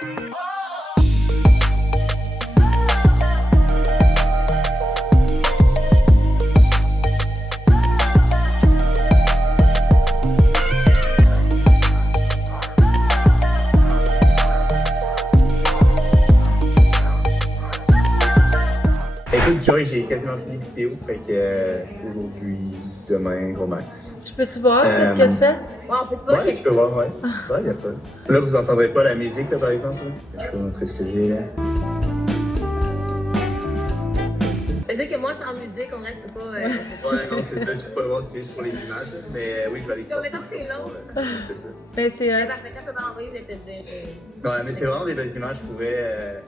Écoute, Joy, j'ai quasiment fini la vidéo, fait que aujourd'hui, demain, gros max. Je peux-tu voir qu'est-ce que tu fais? Ouais, on peut-tu voir Ouais, tu peux voir, ouais. Ouais, bien sûr. Là, vous entendrez pas la musique, là, par exemple. Là. Je vais vous montrer ce que j'ai, là. C'est que moi, sans musique, on reste pas. Ouais, non, c'est ça, tu peux pas le voir, c'est juste pour les images, là. Mais oui, je vais aller Si on met tant que c'est long. C'est ça. Ben, c'est Parce que quand tu vas l'envoyer, je vais te dire. Ouais, mais c'est vraiment des belles images, pour vrai.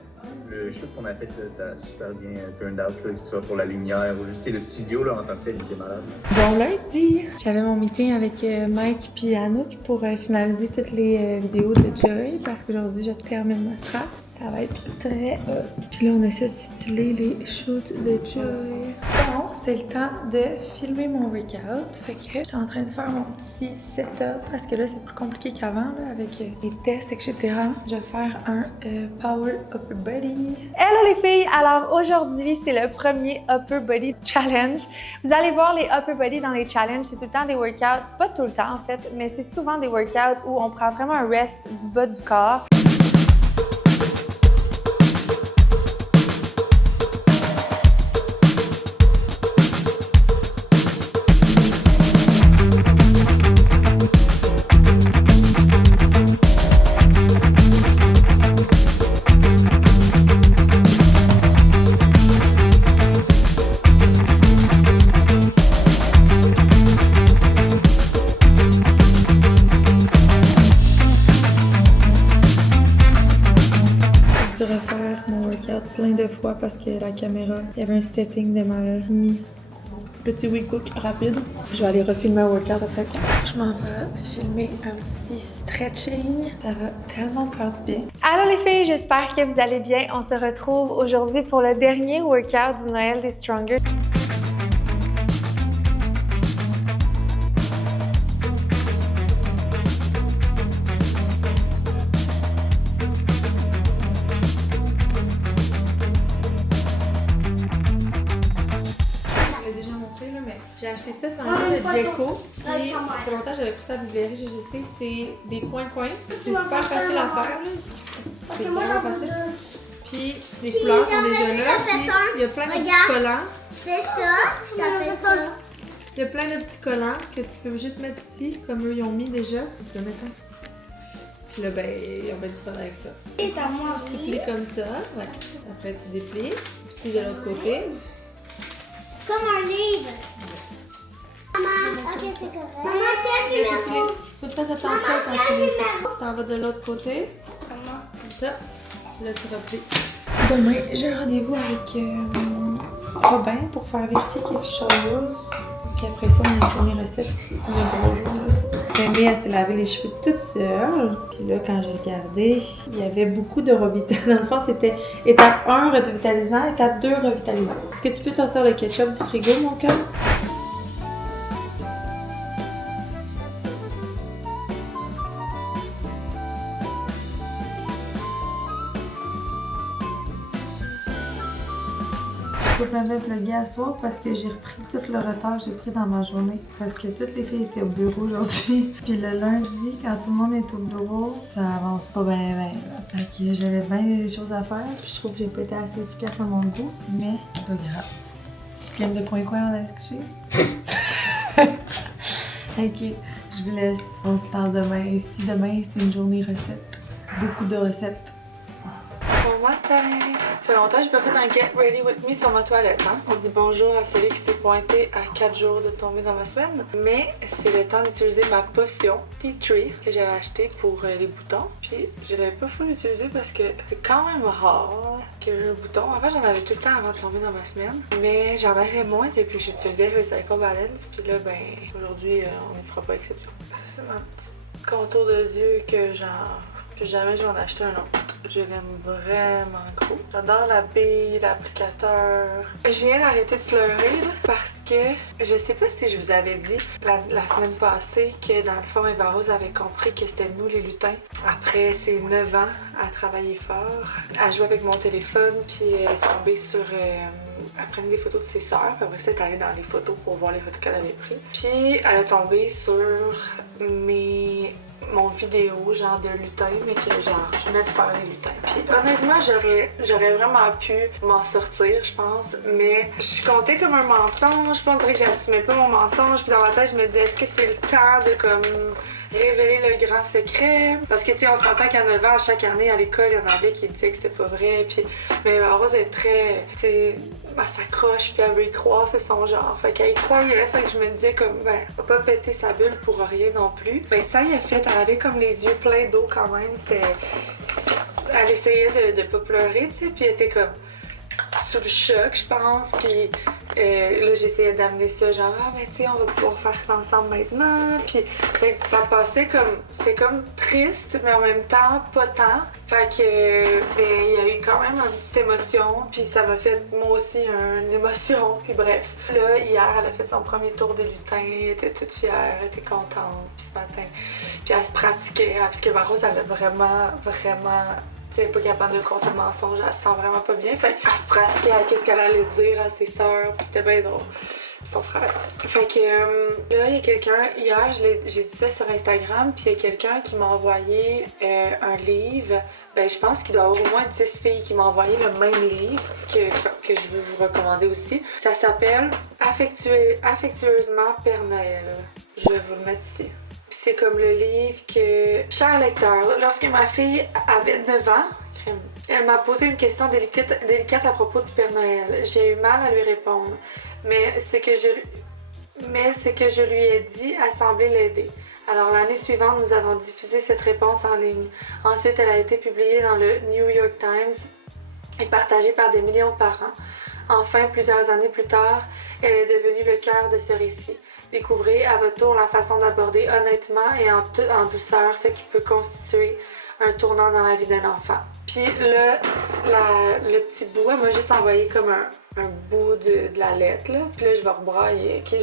Le shoot qu'on a fait, là, ça a super bien turned out, là, que ce soit sur la lumière ou juste le studio là, en tant que tel, il était malade. Bon lundi, j'avais mon meeting avec Mike puis Anouk pour finaliser toutes les vidéos de Joy parce qu'aujourd'hui je termine ma strap. Ça va être très hot. Puis là, on essaie de tituler les shoots de Joy. Bon, c'est le temps de filmer mon workout. Fait que je suis en train de faire mon petit setup parce que là, c'est plus compliqué qu'avant là, avec les tests, etc. Je vais faire un Power Upper Body. Hello les filles! Alors aujourd'hui, c'est le premier Upper Body Challenge. Vous allez voir les Upper Body dans les challenges. C'est tout le temps des workouts, pas tout le temps en fait, mais c'est souvent des workouts où on prend vraiment un rest du bas du corps. Refaire mon workout plein de fois parce que la caméra, il y avait un setting de mal mis. Petit WeCook rapide. Je vais aller refilmer un workout après. Je m'en vais filmer un petit stretching. Ça va tellement faire du bien. Allô les filles, j'espère que vous allez bien. On se retrouve aujourd'hui pour le dernier workout du Noël des Stronger. J'ai acheté ça, c'est un jeu de Jeko. Puis, ça fait longtemps que j'avais pris ça à Librairie GGC. C'est des coins-coins. C'est super facile à faire. C'est vraiment facile. Puis, les couleurs sont déjà là. Puis, il y a plein de petits collants. C'est ça, ça fait ça. Il y a plein de petits collants que tu peux juste mettre ici, comme eux, ils ont mis déjà. Faut se le mettre. Puis là, ben, on va du fun avec ça. C'est à moi. Tu plies comme ça. Ouais. Après, tu déplies. Tu plies de l'autre côté. Comme un livre. Maman, ok, c'est correct. Maman, quel numéro? Faut que tu fasses attention quand tu les fais. Tu t'en vas de l'autre côté. Maman. Comme ça. Là, tu replies. Demain, j'ai rendez-vous avec Robin pour faire vérifier quelque chose. Puis après ça, on a une journée recette ici. On a un gros jour recette. Aimée, elle s'est lavé les cheveux toute seule. Puis là, quand j'ai regardé, il y avait beaucoup de revitalisants. Dans le fond, c'était étape 1, revitalisant, étape 2, revitalisant. Est-ce que tu peux sortir le ketchup du frigo, mon cœur? Je peux pas vlogger à soir parce que j'ai repris tout le retard que j'ai pris dans ma journée. Parce que toutes les filles étaient au bureau aujourd'hui. Puis le lundi, quand tout le monde est au bureau, ça avance pas bien. Fait que j'avais bien des choses à faire. Puis je trouve que j'ai pas été assez efficace à mon goût. Mais c'est pas grave. Game de coin-coin, on allait se coucher. Ok, je vous laisse. On se parle demain. Et si demain, c'est une journée recette. Beaucoup de recettes. Bon matin! Ça fait longtemps que j'ai pas fait un Get Ready With Me sur ma toilette. Hein? On dit bonjour à celui qui s'est pointé à 4 jours de tomber dans ma semaine. Mais c'est le temps d'utiliser ma potion Tea Tree que j'avais achetée pour les boutons. Puis je l'avais pas full utilisée parce que c'est quand même rare que j'ai un bouton. En fait, j'en avais tout le temps avant de tomber dans ma semaine. Mais j'en avais moins depuis que j'utilisais Recycle Balance. Puis là, ben, aujourd'hui, on ne fera pas exception. C'est ma petite contour de yeux que genre... Puis jamais je vais en acheter un autre. Je l'aime vraiment gros. J'adore la bille, l'applicateur. Je viens d'arrêter de pleurer là, parce que que je sais pas si je vous avais dit la semaine passée que dans le fond, Eva Rose avait compris que c'était nous les lutins. Après ses 9 ans à travailler fort, à jouer avec mon téléphone, puis elle est tombée sur... elle prenait des photos de ses sœurs, puis après ça, elle est allée dans les photos pour voir les photos qu'elle avait prises. Puis elle est tombée sur mon vidéo genre de lutin, mais que genre je venais de faire les lutins. Puis honnêtement, j'aurais vraiment pu m'en sortir, je pense, mais je comptais comme un mensonge, puis on dirait que j'assumais pas mon mensonge, puis dans ma tête je me disais est-ce que c'est le temps de comme révéler le grand secret? Parce que tu sais, on s'entend qu'à 9 ans, à chaque année à l'école, il y en avait qui disaient que c'était pas vrai, puis mais Eva Rose est très, tu sais, elle s'accroche puis elle veut y croire, c'est son genre. Fait qu'elle y croyait, fait que je me disais comme, ben, elle va pas péter sa bulle pour rien non plus. Ben ça y a fait, elle avait comme les yeux pleins d'eau quand même, elle essayait de pas pleurer, tu sais, puis elle était comme sous le choc, je pense, puis là j'essayais d'amener ça genre ah ben tu sais on va pouvoir faire ça ensemble maintenant, puis ça passait comme, c'était comme triste mais en même temps pas tant, fait que ben il y a eu quand même une petite émotion, puis ça m'a fait moi aussi une émotion, puis bref. Là hier elle a fait son premier tour des lutins, elle était toute fière, elle était contente, puis ce matin, puis elle se pratiquait, parce que Eva Rose elle a vraiment elle n'est pas capable de compter le mensonge, elle se sent vraiment pas bien. Fait qu'elle se pratiquait à qu'est-ce qu'elle allait dire à ses sœurs, puis c'était bien drôle. Son frère. Fait que là, il y a quelqu'un, hier, j'ai dit ça sur Instagram, puis il y a quelqu'un qui m'a envoyé un livre. Ben, je pense qu'il doit y avoir au moins 10 filles qui m'ont envoyé le même livre que je veux vous recommander aussi. Ça s'appelle Affectueusement Père Noël. Je vais vous le mettre ici. C'est comme le livre que... Cher lecteur, lorsque ma fille avait 9 ans, elle m'a posé une question délicate à propos du Père Noël. J'ai eu mal à lui répondre, mais ce que je lui ai dit a semblé l'aider. Alors l'année suivante, nous avons diffusé cette réponse en ligne. Ensuite, elle a été publiée dans le New York Times et partagée par des millions de parents. Enfin, plusieurs années plus tard, elle est devenue le cœur de ce récit. Découvrez à votre tour la façon d'aborder honnêtement et en douceur ce qui peut constituer un tournant dans la vie d'un enfant. Puis là, le petit bout, elle m'a juste envoyé comme un bout de la lettre, là. Puis là, je vais rebrailler. Okay,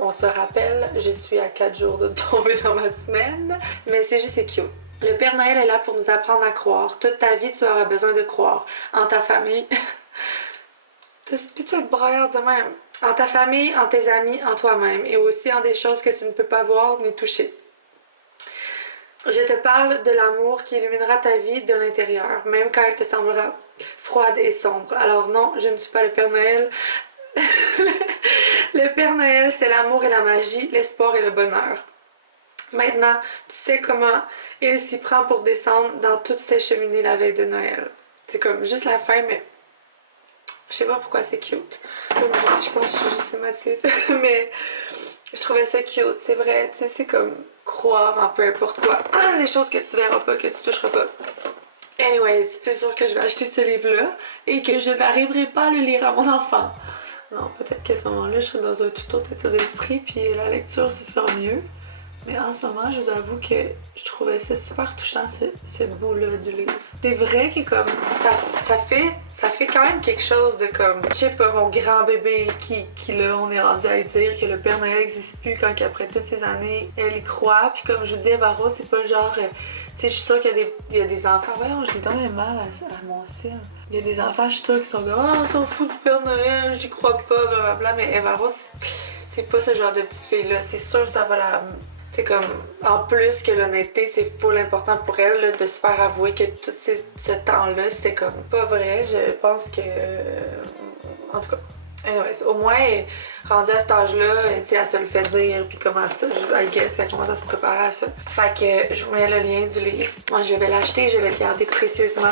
on se rappelle, je suis à 4 jours de tomber dans ma semaine. Mais c'est juste, c'est cute. Le Père Noël est là pour nous apprendre à croire. Toute ta vie, tu auras besoin de croire. En ta famille... Peux-tu être braillard de même? En ta famille, en tes amis, en toi-même, et aussi en des choses que tu ne peux pas voir ni toucher. Je te parle de l'amour qui illuminera ta vie de l'intérieur, même quand elle te semblera froide et sombre. Alors non, je ne suis pas le Père Noël. Le Père Noël, c'est l'amour et la magie, l'espoir et le bonheur. Maintenant, tu sais comment il s'y prend pour descendre dans toutes ces cheminées la veille de Noël. C'est comme juste la fin, mais... Je sais pas pourquoi c'est cute. Comme je dis, je pense que je suis juste émotive. Mais je trouvais ça cute. C'est vrai, tu sais, c'est comme croire en peu importe quoi. Des choses que tu verras pas, que tu toucheras pas. Anyways, c'est sûr que je vais acheter ce livre-là et que je n'arriverai pas à le lire à mon enfant. Non, peut-être qu'à ce moment-là, je serai dans un tout autre état d'esprit puis la lecture se fera mieux. Mais en ce moment, je vous avoue que je trouvais ça super touchant, ce bout-là du livre. C'est vrai que comme ça fait quand même quelque chose de comme, je sais pas, mon grand bébé qui là, on est rendu à lui dire que le Père Noël n'existe plus quand après toutes ces années, elle y croit. Puis comme je vous dis, Eva Rose, c'est pas genre, tu sais, je suis sûre qu'il y a des enfants, voyons, j'ai quand même mal à mon cil. Il y a des enfants, je suis sûre, qui sont comme, ah, on s'en fout du Père Noël, j'y crois pas, blablabla. Mais Eva Rose, c'est pas ce genre de petite fille-là. C'est sûr que ça va la... C'est comme, en plus que l'honnêteté, c'est full important pour elle là, de se faire avouer que tout ce temps-là, c'était comme pas vrai. Je pense que... en tout cas, anyways, au moins, rendue à cet âge-là, tu sais, elle se le fait dire, puis comment ça, I guess qu'elle commence à se préparer à ça. Fait que je vous mets le lien du livre. Moi, je vais l'acheter, je vais le garder précieusement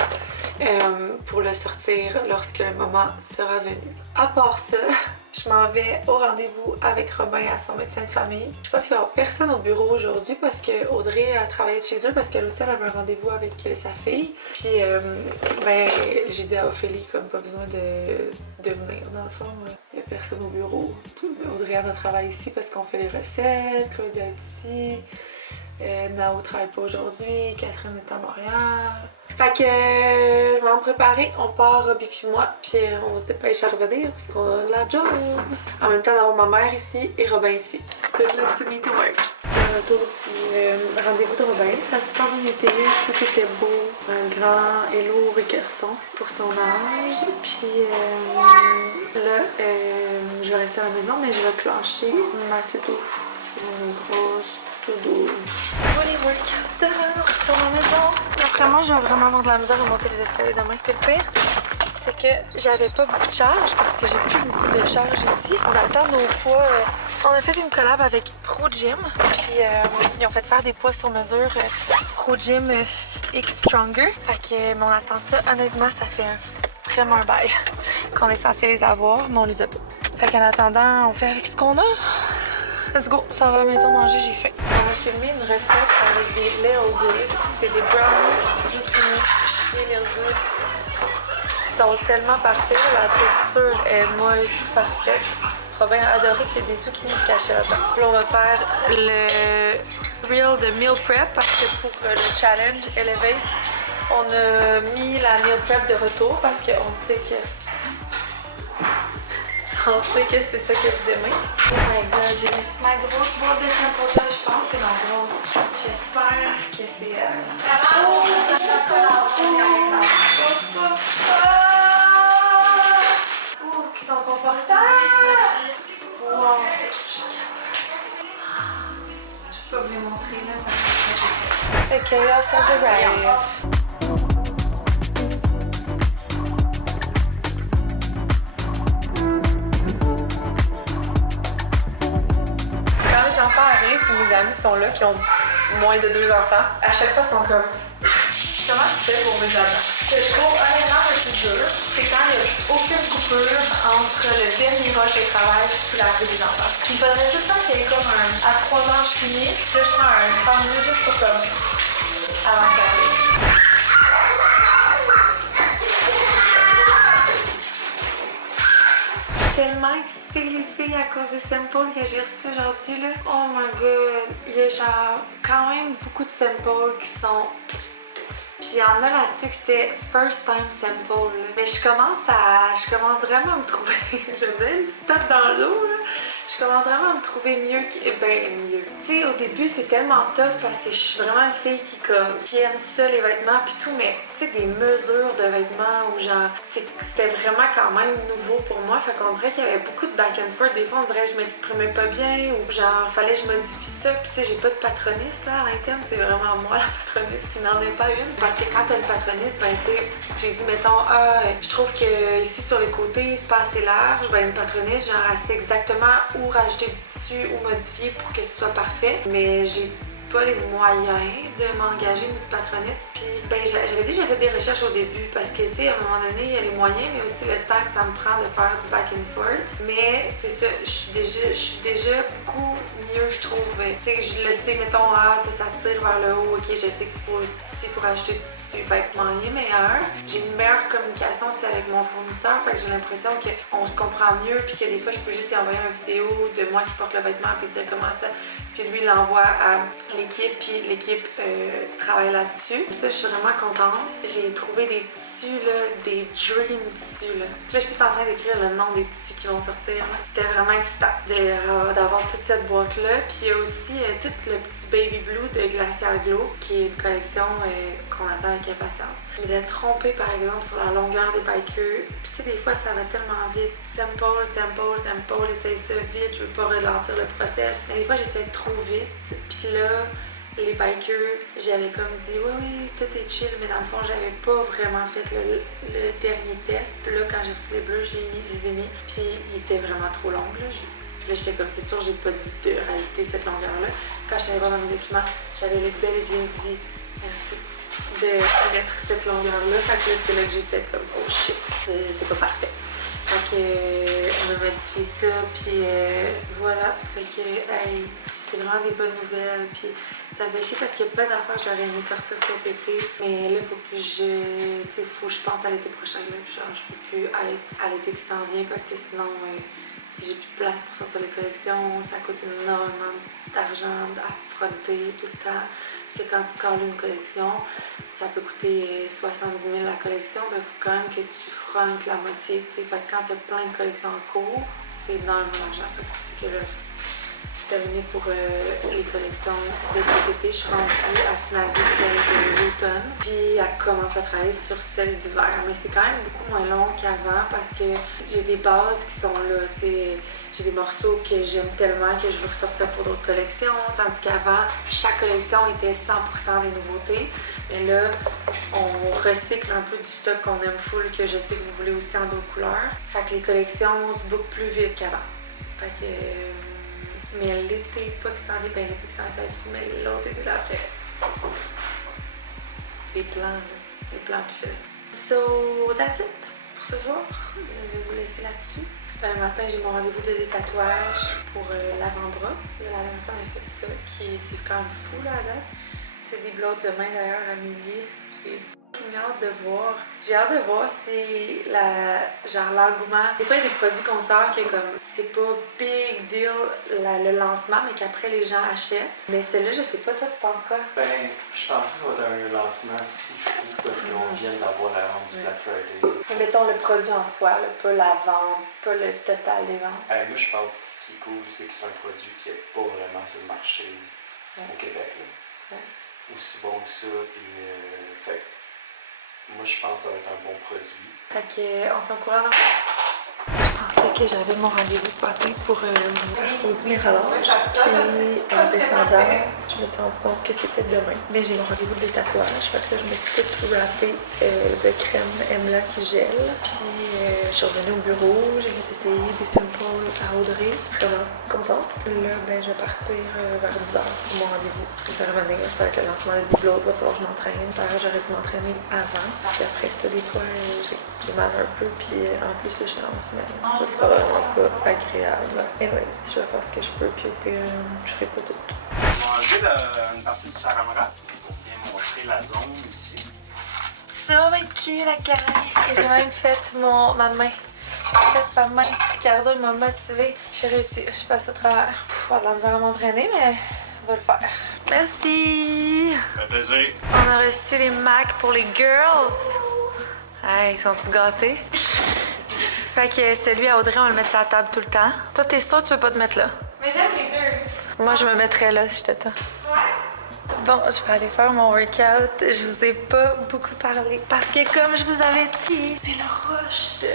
pour le sortir lorsque le moment sera venu. À part ça... Je m'en vais au rendez-vous avec Robin à son médecin de famille. Je pense qu'il va y avoir personne au bureau aujourd'hui parce que Audrey a travaillé de chez eux parce qu'elle aussi elle avait un rendez-vous avec sa fille. Puis ben j'ai dit à Ophélie comme pas besoin de venir dans le fond. Il n'y a personne au bureau. Audrey a travaille ici parce qu'on fait les recettes, Claudia est ici. Nao travaille pas aujourd'hui, Catherine est à Montréal. Fait que je vais en préparer, on part Robbie puis moi, puis on se dépêche à revenir parce qu'on a de la job. En même temps d'avoir ma mère ici et Robin ici. Good luck to me to work. Le retour du rendez-vous de Robin, ça a super bien été, tout était beau, un grand et lourd équerson pour son âge. Puis là, je vais rester à la maison, mais je vais clencher ma to-do. C'est une grosse to-do. Voilà les workouts dehors, on retourne à la maison. Après moi, je vais vraiment avoir de la misère à monter les escaliers demain. Puis le pire, c'est que j'avais pas beaucoup de charge parce que j'ai plus beaucoup de charge ici. On attend nos poids. On a fait une collab avec Pro Gym. Puis ils ont fait faire des poids sur mesure Pro Gym X Stronger. Fait que mais on attend ça. Honnêtement, ça fait vraiment un bail qu'on est censé les avoir, mais on les a pas. Fait qu'en attendant, on fait avec ce qu'on a. Let's go, ça va à la maison manger, j'ai faim. On a filmé une recette avec des Little Goods. C'est des brownies zucchini Little Goods. Ils sont tellement parfaits, la texture est molle, parfaite. Robin a adoré qu'il y ait des zucchini cachés là-dedans. Là, on va faire le reel de meal prep parce que pour le challenge Elevate, on a mis la meal prep de retour parce qu'on sait que c'est ça que vous aimez. Oh my god, j'ai mis ma grosse boîte de Simple, je pense que c'est ma grosse. J'espère que c'est oh, qui sont confortables! Wow! Je peux pas vous les montrer là. Ok, ça c'est right. Mes amis sont là qui ont moins de 2 enfants. À chaque fois, ils sont comme comment tu fais pour mes enfants? Ce que je trouve honnêtement le plus dur, c'est quand il n'y a aucune coupure entre le dernier rush de travail et l'arrivée des enfants. Il faudrait tout le temps qu'il y ait comme à 3 ans je finis, puis là je prends un 30 minutes juste pour comme avant que ça arrive. Tellement excitée les filles à cause des samples que j'ai reçus aujourd'hui là. Oh my god, il y a genre quand même beaucoup de samples qui sont... Puis il y en a là-dessus que c'était first time sample là. Mais je commence vraiment à me trouver... je me donne une petite tape dans le dos là. Je commence vraiment à me trouver mieux mieux. Tu sais, au début c'est tellement tough parce que je suis vraiment une fille qui aime ça les vêtements pis tout, mais tu sais des mesures de vêtements ou genre c'était vraiment quand même nouveau pour moi. Fait qu'on dirait qu'il y avait beaucoup de back and forth. Des fois on dirait que je m'exprimais pas bien ou genre fallait que je modifie ça. Pis tu sais j'ai pas de patroniste là à l'interne, c'est vraiment moi la patroniste qui n'en est pas une. Parce que quand t'as une patroniste, ben tu lui dis mettons je trouve que ici sur les côtés c'est pas assez large, ben une patroniste genre elle sait exactement où rajouter du tissu ou modifier pour que ce soit parfait, mais j'ai pas les moyens de m'engager une patroniste. Puis ben j'avais déjà fait des recherches au début parce que tu sais à un moment donné il y a les moyens mais aussi le temps que ça me prend de faire du back and forth. Mais c'est ça, je suis déjà beaucoup mieux je trouve. Tu sais je le sais mettons ça tire vers le haut, ok je sais que s'il faut rajouter du tissu vêtementier meilleur. J'ai une meilleure communication aussi avec mon fournisseur, fait que j'ai l'impression qu'on se comprend mieux puis que des fois je peux juste y envoyer une vidéo de moi qui porte le vêtement puis dire comment ça, puis lui il l'envoie à l'équipe puis l'équipe travaille là-dessus. Ça je suis vraiment contente. J'ai trouvé des tissus là, des dream tissus là. Puis là j'étais en train d'écrire le nom des tissus qui vont sortir. C'était vraiment excitant d'avoir toute cette boîte là. Puis il y a aussi tout le petit baby blue de Glacial Glow qui est une collection qu'on attend avec impatience. Je m'étais trompée par exemple sur la longueur des bikers. Puis tu sais des fois ça va tellement vite. Sample, essaye ça vite, je veux pas ralentir le process. Mais des fois j'essaie trop vite. Puis là les bikers, j'avais comme dit oui tout est chill, mais dans le fond j'avais pas vraiment fait le dernier test. Puis là quand j'ai reçu les bleus, je les ai mis, puis ils étaient vraiment trop longs là. Puis là j'étais comme c'est sûr j'ai pas dit de rajouter cette longueur là. Quand j'étais allée voir dans mes documents, j'avais bel et bien dit merci de mettre cette longueur là. Fait que là c'est là que j'ai fait comme oh shit, c'est pas parfait. Fait que on a modifié ça, puis voilà. Fait que c'est vraiment des bonnes nouvelles. Puis ça me fait chier parce qu'il y a plein d'affaires que j'aurais aimé sortir cet été. Mais là, faut que faut que je pense à l'été prochain. Là. Genre, je peux plus être à l'été qui s'en vient parce que sinon, si j'ai plus de place pour sortir les collections, ça coûte énormément d'argent à fronter tout le temps. Parce que quand tu colles une collection, ça peut coûter 70 000 la collection, mais il faut quand même que tu frontes la moitié, tu sais. Fait que quand tu as plein de collections en cours, c'est énormément d'argent. Fait que c'est pour ça que là, c'est terminé pour les collections de cet été. Je suis rendue à finaliser celle de l'automne, puis à commencer à travailler sur celle d'hiver. Mais c'est quand même beaucoup moins long qu'avant parce que j'ai des bases qui sont là, tu sais. J'ai des morceaux que j'aime tellement que je veux ressortir pour d'autres collections, tandis qu'avant, chaque collection était 100% des nouveautés. Mais là, on recycle un peu du stock qu'on aime full, que je sais que vous voulez aussi en d'autres couleurs. Fait que les collections se bookent plus vite qu'avant. Fait que... mais l'été, pas qui s'en vient, ben l'été qui s'en vient, ça va être fou, mais l'autre été d'après. Des plans puis fait. So, that's it pour ce soir. Je vais vous laisser là-dessus. Demain matin, j'ai mon rendez-vous de détatouage pour l'avant-bras. La dernière fois, on a fait ça, c'est quand même fou là, à date. C'est des blocs demain d'ailleurs à midi. J'ai hâte de voir. J'ai hâte de voir si l'engouement. Des fois, il y a des produits qu'on sort que comme c'est pas big deal le lancement, mais qu'après les gens achètent. Mais celui-là, je sais pas, toi, tu penses quoi? Ben, je pense que ça va être un lancement si fou parce qu'on vient d'avoir la vente du Black Friday. Mettons le produit en soi, là, pas la vente, pas le total des ventes. Moi, je pense que ce qui est cool, c'est que c'est un produit qui n'est pas vraiment sur le marché au Québec. Là. Aussi bon que ça, puis fait. Moi, je pense que ça va être un bon produit. Fait que, on s'en courant. Je pensais que j'avais mon rendez-vous ce matin pour ouvrir à l'âge. Puis, en descendant, je me suis rendu compte que c'était demain. Mais j'ai mon rendez-vous de tatouage. Fait que là, je me suis tout rappé de crème Emla qui gèle. Puis, je suis revenue au bureau. J'ai essayé des samples à Audrey. Vraiment contente. Là, ben, je vais partir vers 10h pour mon rendez-vous. Je vais revenir. Ça va être le lancement de Diblo. Il va falloir que je m'entraîne. D'ailleurs, j'aurais dû m'entraîner avant. Puis après ça, des fois, j'ai mal un peu. Puis en plus, là, je suis en semaine. Ça sera vraiment pas agréable. Anyways, je vais faire ce que je peux, puis au pire, je ferai pas tout. On va enlever une partie du saramwrap pour bien montrer la zone ici. Survécu la carrière. Et j'ai même fait ma main. J'ai fait ma main. Ricardo m'a motivée. J'ai réussi. Je passe au travers. On va la m'entraîner, mais on va le faire. Merci. Ça fait plaisir. On a reçu les Macs pour les girls. Hey, sont-ils gâtés? Fait que celui à Audrey, on le met sur la table tout le temps. Toi, t'es sûre que tu veux pas te mettre là? Mais j'aime les deux. Moi, je me mettrais là si j'étais toi. Ouais. Bon, je vais aller faire mon workout. Je vous ai pas beaucoup parlé. Parce que comme je vous avais dit, c'est le rush de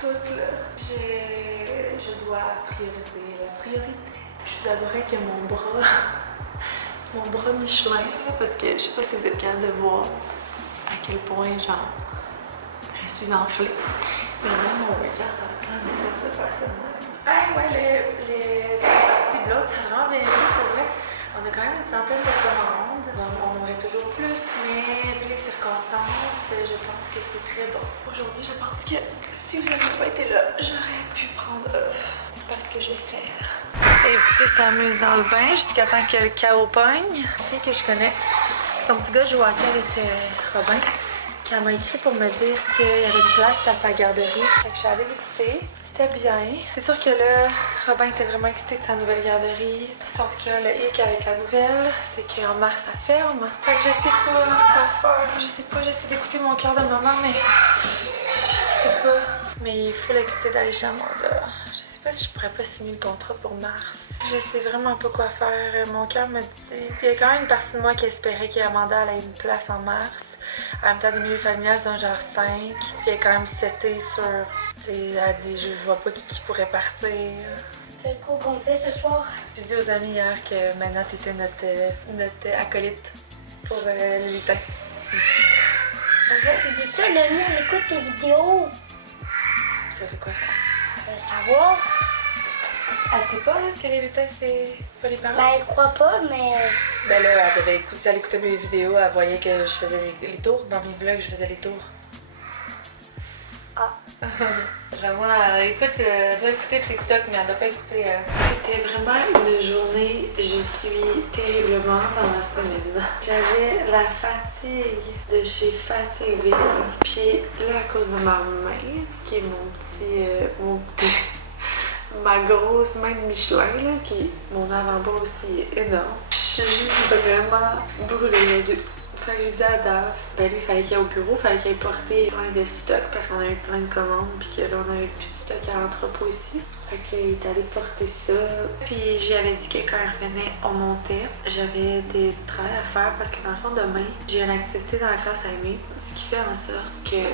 tout là. Je dois prioriser la priorité. Je vous avouerai que mon bras Michelin, là, parce que je sais pas si vous êtes capable de voir à quel point, genre, je suis enflée. Mais même mon workout, ça va quand même dur de faire ça. Ouais, la sortie des blocs, ça a vraiment bien été pour vrai. On a quand même une centaine de commandes. On aimerait toujours plus, mais vu les circonstances, je pense que c'est très bon. Aujourd'hui, je pense que si vous n'aviez pas été là, j'aurais pu prendre off. C'est parce que je vais faire. Les petits s'amusent dans le bain jusqu'à temps que le chaos pogne. Une fille que je connais, son petit gars joue à hockey avec Robin, qui m'a écrit pour me dire qu'il y avait une place à sa garderie. Fait que je suis allée visiter. C'était bien. C'est sûr que là, Robin était vraiment excité de sa nouvelle garderie. Sauf que le hic avec la nouvelle, c'est qu'en mars, ça ferme. Fait que je sais pas quoi faire. Je sais pas, j'essaie d'écouter mon cœur de maman, mais je sais pas. Mais il est full excité d'aller chez Amanda. Je sais pas si je pourrais pas signer le contrat pour mars. Je sais vraiment pas quoi faire. Mon cœur me dit... Il y a quand même une partie de moi qui espérait qu'Amanda allait une place en mars. En même temps, des milieux familiales, c'est un genre 5. Puis elle est quand même setée sur... Elle a dit, je vois pas qui pourrait partir. Quel cours qu'on fait ce soir? J'ai dit aux amis hier que maintenant t'étais notre acolyte pour le lutin. En fait, tu dis ça, Léonie, elle écoute tes vidéos. Ça fait quoi? Elle veut savoir. Elle sait pas, elle, que les lutins, c'est pas les parents? Ben, elle croit pas, mais... Ben là, elle devait écouter, si elle écoutait mes vidéos, elle voyait que je faisais les tours. Dans mes vlogs, je faisais les tours. Ah. Vraiment, elle doit écouter TikTok, mais elle doit pas écouter... C'était vraiment une journée, je suis terriblement dans ma semaine. J'avais la fatigue de chez Fatigue. Puis là, à cause de ma main, qui est mon petit ma grosse main de Michelin, là, qui mon avant-bras aussi est énorme. Je suis juste vraiment brûlée les yeux. Fait que j'ai dit à Dave, ben lui, il fallait qu'il aille au bureau, il fallait qu'il aille porter plein de stock parce qu'on avait plein de commandes, puis que là, on avait plus de stock à l'entrepôt ici. Fait qu'il est allé porter ça. Puis j'avais dit que quand il revenait, on montait. J'avais du travail à faire parce que dans le fond, demain, j'ai une activité dans la classe à aimer, ce qui fait en sorte que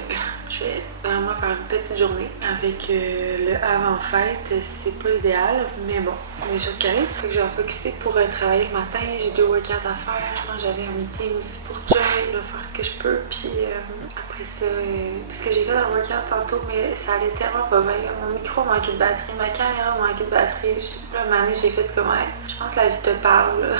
je vais vraiment faire une petite journée avec le avant-fête. C'est pas l'idéal, mais bon, des choses qui arrivent. Fait que je vais focusser pour travailler le matin. J'ai 2 workouts à faire. Je pense que j'avais un meeting aussi pour Joy. Je vais faire ce que je peux. Puis après ça, parce que j'ai fait un workout tantôt, mais ça allait tellement pas bien. Mon micro manquait de batterie, ma caméra manquait de batterie. Là, un moment donné, j'ai fait comme, je pense que la vie te parle.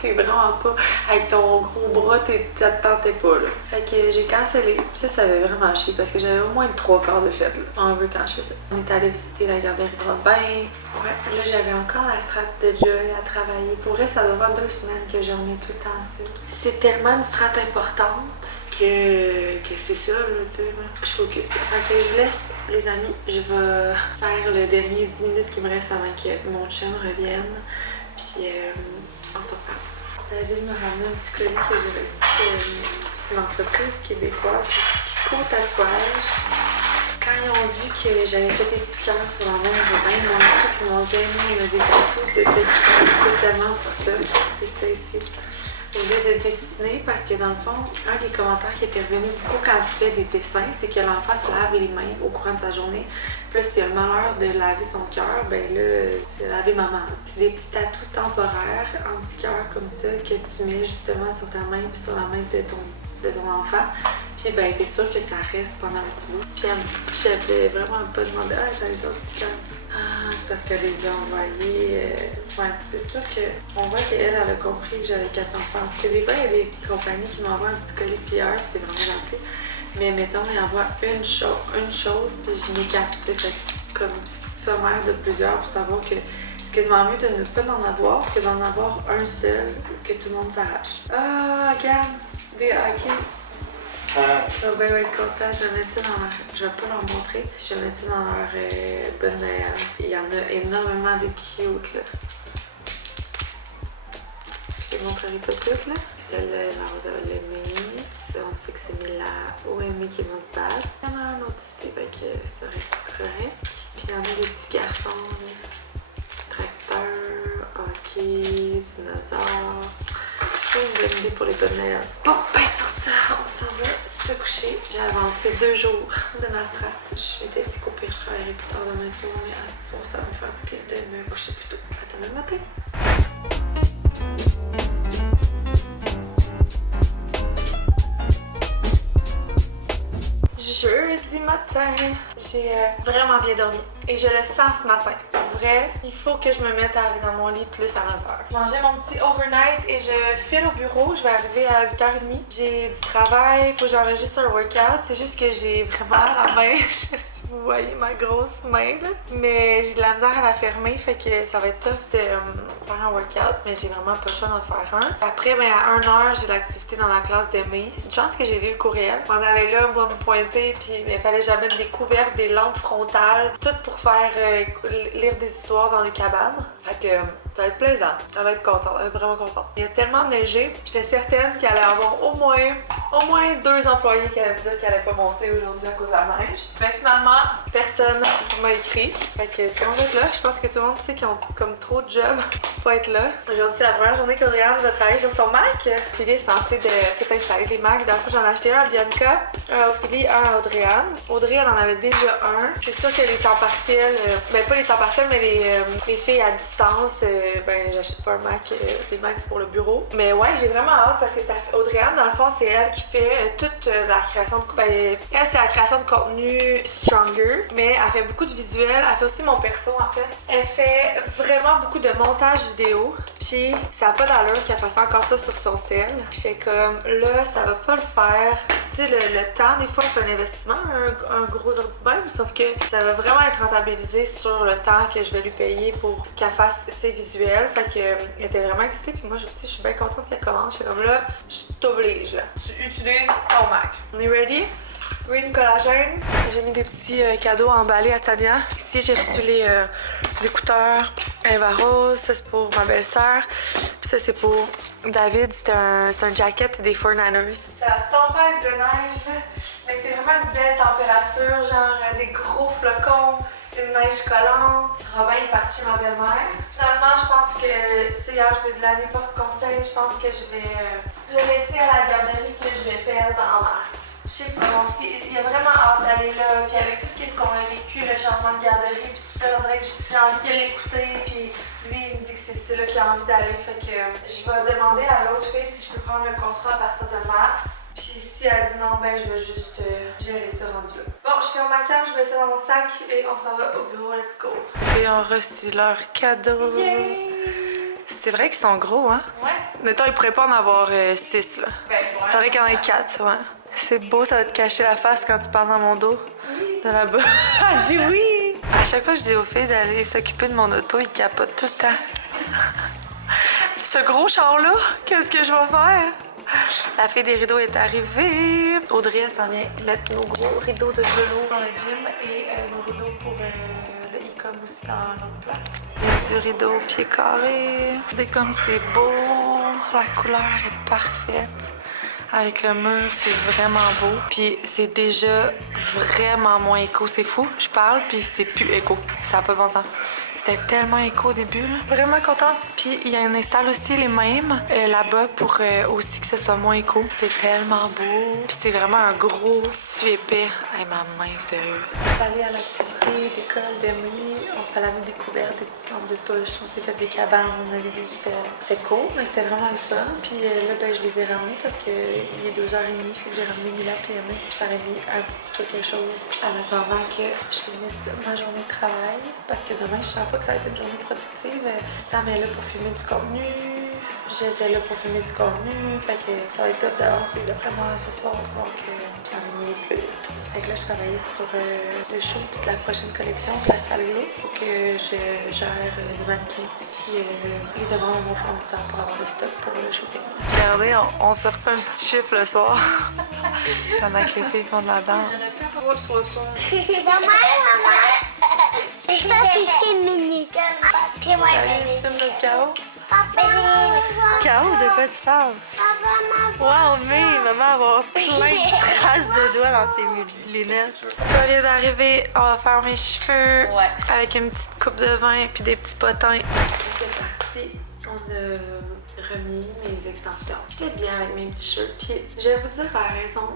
T'es vraiment pas, avec ton gros bras, ça te tentait pas, là. Fait que j'ai cancellé. Ça avait vraiment chier parce que j'avais au moins le 3/4 de fête, là. On veut quand je fais ça. On est allé visiter la garderie de bain. Ouais, là, j'avais encore la strate de Joy à travailler. Pour vrai, ça doit faire 2 semaines que j'en ai tout le temps ça. C'est tellement une strate importante que c'est ça, là, tu sais. Je focus. Fait que je vous laisse, les amis. Je vais faire le dernier 10 minutes qui me reste avant que mon chum revienne. Puis, on se reparle. David m'a ramené un petit colis que j'ai reçu. C'est une entreprise québécoise qui court tatouage. Quand ils ont vu que j'avais fait des petits cœurs sur la main, ils m'ont dit des tatouages de petits cœurs spécialement pour ça. C'est ça ici. Au lieu de dessiner, parce que dans le fond, un des commentaires qui était revenu beaucoup quand tu fais des dessins, c'est que l'enfant se lave les mains au courant de sa journée. Puis là, s'il a le malheur de laver son cœur, ben là, c'est laver maman. C'est des petits tatous temporaires, anti-cœur comme ça, que tu mets justement sur ta main puis sur la main de ton enfant. Puis ben, t'es sûr que ça reste pendant un petit bout. Puis j'avais vraiment pas demandé, j'avais d'autres petits cœurs. C'est parce qu'elle les a envoyés. Ouais, c'est sûr qu'on voit qu'elle a compris que j'avais 4 enfants. Parce que des fois, il y a des compagnies qui m'envoient un petit colis PR, c'est vraiment gentil. Mais mettons, ils envoient une chose, puis je m'y capte. Fait comme si tu sois mère de plusieurs pour savoir que c'est quasiment mieux de ne pas en avoir que d'en avoir un seul, que tout le monde s'arrache. Regarde, des hockey. Je vais être contente. Je vais mettre ça dans leur... Je vais pas leur montrer. Je vais mettre ça dans leur bonne... Il y en a énormément de cute, là. Je les montrerai pas toutes, là. Celle-là, on va l'aimer. On sait que c'est mis la OME qui vont se battre. Il y en a un autre ici, fait que ça reste correct. Puis il y en a des petits garçons. Tracteur, hockey, dinosaures. J'ai une bonne idée pour les bonnes Noël. Bon, ben sur ça, on s'en va se coucher. J'ai avancé 2 jours de ma strat. Je m'étais dit qu'au pire, je travaillerai plus tard demain soir, mais à ce soir, ça va me faire du bien de me coucher plus tôt. À demain matin. Jeudi matin, j'ai vraiment bien dormi et je le sens ce matin. Pour vrai, il faut que je me mette à aller dans mon lit plus à 9h. Je mangeais mon petit overnight et je file au bureau. Je vais arriver à 8h30. J'ai du travail, il faut que j'enregistre un workout. C'est juste que j'ai vraiment la main, je sais pas si vous voyez ma grosse main là, mais j'ai de la misère à la fermer, fait que ça va être tough de faire un workout, mais j'ai vraiment pas le choix d'en faire un. Après, ben à 1h, j'ai l'activité dans la classe d'Aimé. Une chance que j'ai lu le courriel. On allait là, moi, me pointer, puis il fallait que j'amène des couvertes, des lampes frontales, tout pour faire lire des histoires dans des cabanes. Fait que ça va être plaisant. Elle va être contente, elle va être vraiment contente. Il y a tellement neigé, j'étais certaine qu'il allait avoir au moins 2 employés qui allaient me dire qu'elle allait pas monter aujourd'hui à cause de la neige. Mais finalement, personne m'a écrit. Fait que tout le monde va être là. Je pense que tout le monde sait qu'ils ont comme trop de jobs pour pas être là. Aujourd'hui, c'est la première journée qu'Audriane va travailler sur son Mac. Philly est censée de tout installer les Macs. Dans le fond, j'en ai acheté un à Bianca, un à Philly, un à Audriane. Audrey, elle en avait déjà un. C'est sûr que les temps partiels, ben pas les temps partiels, mais les filles à distance, ben j'achète pas un Mac, les Macs pour le bureau. Mais ouais, j'ai vraiment hâte parce que ça fait... Audriane, dans le fond, c'est elle qui fait toute la création de... Ben, elle, c'est la création de contenu Stronger, mais elle fait beaucoup de visuels. Elle fait aussi mon perso, en fait. Elle fait vraiment beaucoup de montage vidéo. Puis ça a pas d'allure qu'elle fasse encore ça sur son cell. J'étais comme, là, ça va pas le faire. Tu sais, le temps, des fois, c'est un investissement, un gros ordi de même, sauf que ça va vraiment être rentabilisé sur le temps que je vais lui payer pour qu'elle fasse ses visuels. Fait que elle était vraiment excitée, puis moi aussi, je suis bien contente qu'elle commence. J'étais comme là, je t'oblige, là. Tu utilises ton Mac. On est ready? Green Collagène. J'ai mis des petits cadeaux emballés à Tania. Ici, j'ai reçu les écouteurs Eva Rose. Ça, c'est pour ma belle-sœur. Puis ça, c'est pour David. C'est un jacket des 49ers. C'est la tempête de neige, là. Mais c'est vraiment une belle température, genre des gros flocons, une neige collante. Robin est parti chez ma belle-mère. Finalement, je pense que, tu sais, hier, je vous ai dit la nuit porte conseil. Je pense que je vais le laisser à la garderie que je vais perdre en mars. Je sais que mon fils, il a vraiment hâte d'aller là, puis avec tout ce qu'on a vécu, le changement de garderie, puis tout ça, on dirait que j'ai envie de l'écouter, puis lui, il me dit que c'est là qu'il a envie d'aller, fait que je vais demander à l'autre fille si je peux prendre le contrat à partir de mars, puis si elle dit non, ben je vais juste gérer ça rendu là. Bon, je fais mon maquillage, je mets ça dans mon sac, et on s'en va au bureau, let's go! Et on a reçu leur cadeau! C'est vrai qu'ils sont gros, hein? Ouais. Mettons, ils pourraient pas en avoir 6, là. Ben, ouais. Faudrait qu'il y en ait 4, ouais. C'est beau, ça va te cacher la face quand tu parles dans mon dos. Oui. De là-bas. Elle dit oui! À chaque fois que je dis aux filles d'aller s'occuper de mon auto, ils capotent tout le temps. Ce gros char-là, qu'est-ce que je vais faire? La fille des rideaux est arrivée. Audrey, elle s'en vient mettre nos gros rideaux de velours dans le gym et nos rideaux pour le e-com aussi dans l'autre place. Il y a du rideau pied carré. Regardez comme c'est beau. La couleur est parfaite. Avec le mur, c'est vraiment beau. Puis c'est déjà vraiment moins éco. C'est fou, je parle, puis c'est plus éco. Ça n'a pas de bon sens. C'était tellement éco au début, là. Vraiment contente. Puis il y a une installe aussi les mêmes là-bas pour aussi que ce soit moins éco. C'est tellement beau. Puis c'est vraiment un gros tissu épais. Hey, ma main, sérieux. Je suis allée à l'activité d'école d'Emily. On fait la nuit découverte, des petites lampes de poche. On s'est fait des cabanes, on a visité. C'était cool, mais c'était vraiment le fun. Puis là, ben, je les ai ramenés parce qu'il est 2h30. Fait que j'ai ramené Mila et Emily. Je leur ai mis un petit quelque chose en attendant que je finisse ma journée de travail. Parce que demain, je sens pas que ça va être une journée productive. Sam est là pour filmer du contenu. J'étais là pour filmer du contenu. Fait que ça va être top d'avancer d'après moi ce soir. Donc, j'en ai mis plus vite. Fait que là, je travaillais sur le shoot de la prochaine collection de la salle là pour que je gère les mannequins. Puis les demandes à mon fournisseur pour avoir le stock pour le shooting. Regardez, on se refait un petit chiffre le soir. Pendant que les filles font de la danse. Ça, c'est féministe. C'est moi, tu filmes le chaos? Chaos, de quoi tu parles? Wow, mais maman va avoir plein de traces de doigts dans tes lunettes. Toi vient d'arriver, on va faire mes cheveux avec une petite coupe de vin puis des petits potins. C'est parti, on a remis mes extensions. J'étais bien avec mes petits cheveux, puis je vais vous dire la raison.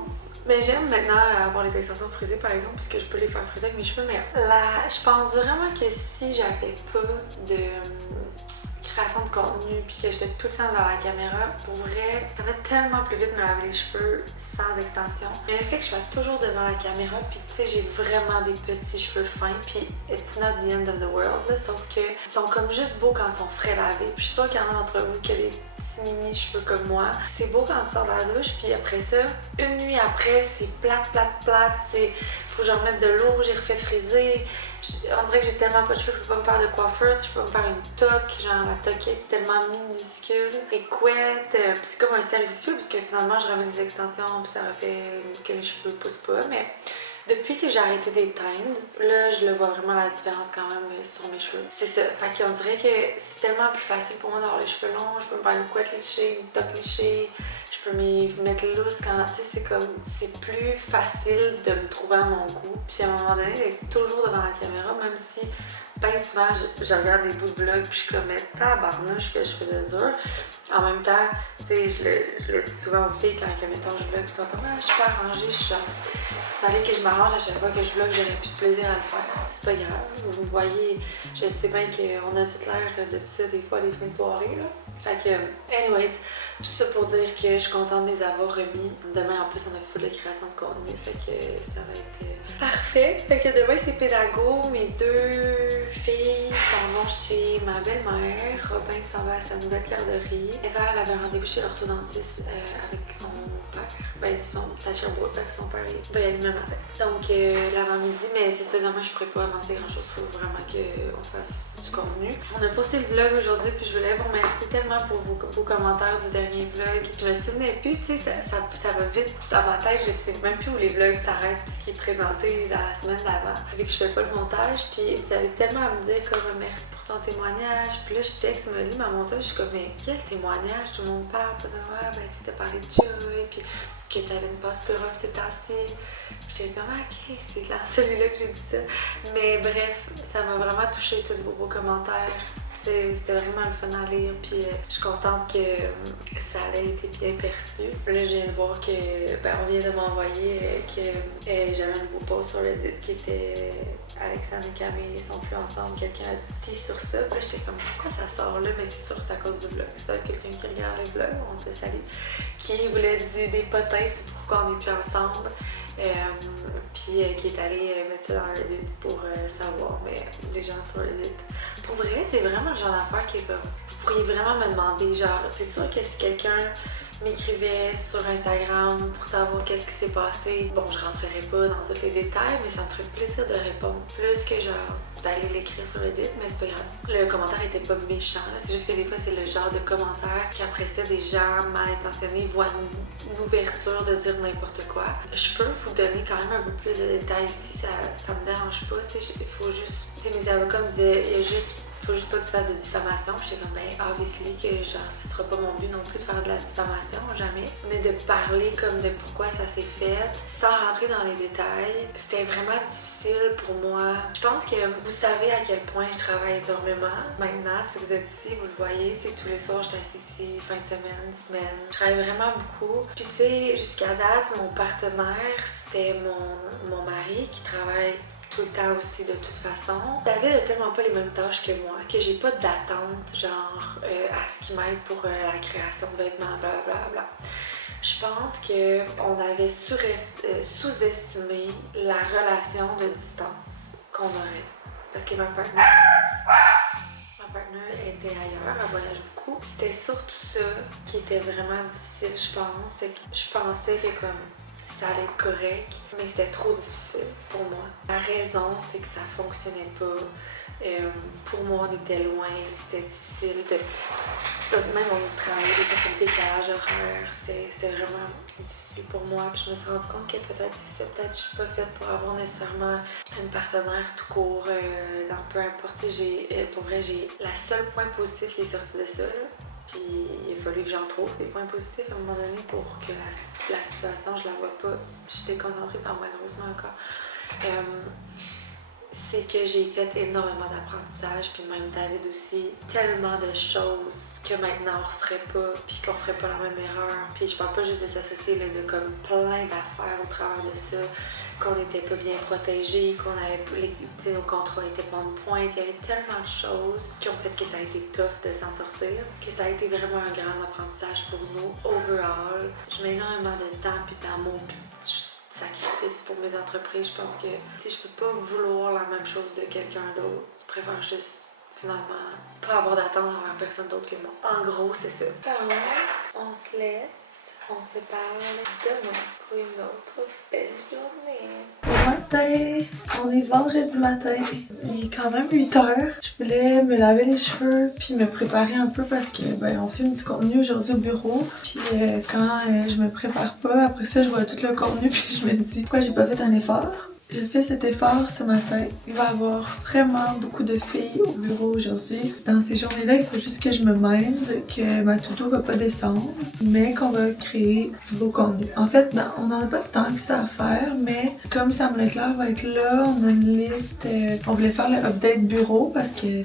Mais j'aime maintenant avoir les extensions frisées par exemple puisque je peux les faire friser avec mes cheveux, mais là, je pense vraiment que si j'avais pas de création de contenu puis que j'étais tout le temps devant la caméra, pour vrai, ça va tellement plus vite me laver les cheveux sans extension. Mais le fait que je sois toujours devant la caméra puis tu sais, j'ai vraiment des petits cheveux fins puis it's not the end of the world là, sauf que ils sont comme juste beaux quand ils sont frais lavés. Puis je suis sûre qu'il y en a d'entre vous qui a des mini cheveux comme moi. C'est beau quand tu sors de la douche, puis après ça, une nuit après, c'est plate. Faut que je remette de l'eau, j'ai refait friser. On dirait que j'ai tellement pas de cheveux, je peux pas me faire de coiffeur, je peux pas me faire une toque, genre la toque est tellement minuscule et couette. Puis c'est comme un cercle vicieux, parce que finalement, je remets des extensions, puis ça fait que mes cheveux poussent pas, mais depuis que j'ai arrêté d'éteindre, là, je le vois vraiment la différence quand même sur mes cheveux. C'est ça. Fait qu'on dirait que c'est tellement plus facile pour moi d'avoir les cheveux longs. Je peux me faire une couette lichée, une toque lichée. Je peux m'y mettre loose quand, tu sais, c'est plus facile de me trouver à mon goût. Puis à un moment donné, d'être toujours devant la caméra, même si, bien souvent, je regarde des bouts de vlog puis je suis comme, tabarnouche que je faisais dur. En même temps, tu sais, je le dis souvent aux filles quand mettons, je vlog, ils sont comme, je suis pas arrangée, je suis genre, s'il fallait que je m'arrange à chaque fois que je vlog, j'aurais plus de plaisir à le faire. C'est pas grave, vous me voyez, je sais bien qu'on a toute l'air de tout ça des fois les fins de soirée, là. Fait que, anyways, tout ça pour dire que je suis contente de les avoir remis. Demain, en plus, on a full de création de contenu, fait que ça va être parfait. Fait que demain, c'est pédago. Mes deux filles s'en vont chez ma belle-mère. Robin s'en va à sa nouvelle garderie. Eva, elle avait un rendez-vous chez l'orthodontiste avec son père. Ben, sa Sherbrooke, fait que son père va y aller le matin. Donc, l'avant-midi, mais c'est ça, demain, je pourrais pas avancer grand-chose. Faut vraiment qu'on fasse du contenu. On a posté le vlog aujourd'hui, puis je voulais vous remercier tellement pour vos commentaires du dernier vlog. Je me souvenais plus, tu sais, ça va vite dans ma tête, je sais même plus où les vlogs s'arrêtent, puis ce qui est présenté dans la semaine d'avant. Vu que je fais pas le montage, puis vous avez tellement à me dire comme merci pour ton témoignage. Puis là, je texte, me lit ma montage, je suis comme, mais quel témoignage? Tout le monde parle, pas ça, ouais, ben tu t'as parlé de Joy, puis que t'avais une passe plus rough ces temps-ci. J'étais comme, ok, c'est là celui-là que j'ai dit ça. Mais bref, ça m'a vraiment touché tous vos beaux commentaires. C'était vraiment le fun à lire, puis je suis contente que ça ait été bien perçu. Là, je viens de voir que, on vient de m'envoyer que j'avais un nouveau post sur Reddit qui était Alexandre et Camille sont plus ensemble. Quelqu'un a dit petit sur ça. Puis là, j'étais comme, pourquoi ça sort là? Mais c'est sûr, c'est à cause du vlog. C'est peut-être quelqu'un qui regarde le vlog, on te salue, qui voulait dire des potins sur pourquoi on n'est plus ensemble. Puis qui est allé mettre ça dans Reddit pour savoir, mais les gens sur Reddit. Pour vrai, c'est vraiment le genre d'affaire qui est comme. Vous pourriez vraiment me demander, genre, c'est sûr que si quelqu'un m'écrivait sur Instagram pour savoir qu'est-ce qui s'est passé, bon, je rentrerai pas dans tous les détails, mais ça me ferait plaisir de répondre. Plus que genre d'aller l'écrire sur Reddit, mais c'est pas grave. Le commentaire était pas méchant, c'est juste que des fois c'est le genre de commentaire qu'après ça des gens mal intentionnés voient une ouverture de dire n'importe quoi. Je peux vous donner quand même un peu plus de détails ici, ça me dérange pas, tu sais, il faut juste, tu sais, mes avocats me disaient, faut juste pas que tu fasses de diffamation. Puis j'étais comme, obviously que genre, ce sera pas mon but non plus de faire de la diffamation, jamais. Mais de parler comme de pourquoi ça s'est fait, sans rentrer dans les détails, c'était vraiment difficile pour moi. Je pense que vous savez à quel point je travaille énormément. Maintenant, si vous êtes ici, vous le voyez, tu sais, tous les soirs, je suis assise ici, fin de semaine. Je travaille vraiment beaucoup. Puis tu sais, jusqu'à date, mon partenaire, c'était mon mari qui travaille tout le temps aussi de toute façon. David a tellement pas les mêmes tâches que moi, que j'ai pas d'attente genre à ce qu'il m'aide pour la création de vêtements, blablabla. Je pense qu'on avait sous-estimé la relation de distance qu'on aurait. Parce que ma partenaire était ailleurs, elle voyage beaucoup. C'était surtout ça qui était vraiment difficile, je pense. C'est que je pensais que comme ça allait être correct, mais c'était trop difficile pour moi. La raison, c'est que ça fonctionnait pas. Pour moi, on était loin, c'était difficile. Même on travaillait des fois sur le décalage horaire, c'était vraiment difficile pour moi. Puis je me suis rendu compte que peut-être c'est ça, peut-être je suis pas faite pour avoir nécessairement une partenaire tout court dans peu importe. Pour vrai, j'ai la seule point positif qui est sorti de ça, là. Puis il a fallu que j'en trouve des points positifs à un moment donné pour que la situation, je la vois pas. Je suis déconcentrée par ma grosse main encore. C'est que j'ai fait énormément d'apprentissage, puis même David aussi. Tellement de choses que maintenant on referait pas, puis qu'on ferait pas la même erreur. Puis je parle pas juste de s'associer, mais de comme plein d'affaires au travers de ça, qu'on n'était pas bien protégés, qu'on avait nos contrats étaient pas en pointe. Il y avait tellement de choses qui ont fait que ça a été tough de s'en sortir, que ça a été vraiment un grand apprentissage pour nous, overall. Je mets énormément de temps puis d'amour, puis sacrifice pour mes entreprises. Je pense que je peux pas vouloir la même chose de quelqu'un d'autre. Je préfère juste finalement pas avoir d'attente envers personne d'autre que moi. En gros, c'est ça. On se laisse, on se parle demain pour une autre belle journée. Bon matin! On est vendredi matin. Il est quand même 8h. Je voulais me laver les cheveux puis me préparer un peu parce que on filme du contenu aujourd'hui au bureau. Puis quand je me prépare pas, après ça je vois tout le contenu puis je me dis pourquoi j'ai pas fait un effort. J'ai fait cet effort ce matin. Il va y avoir vraiment beaucoup de filles au bureau aujourd'hui. Dans ces journées-là, il faut juste que je me mène, que ma to-do va pas descendre, mais qu'on va créer du beau contenu. En fait, on n'en a pas tant que ça à faire, mais comme Sam Leclerc va être là, on a une liste. On voulait faire le update bureau parce que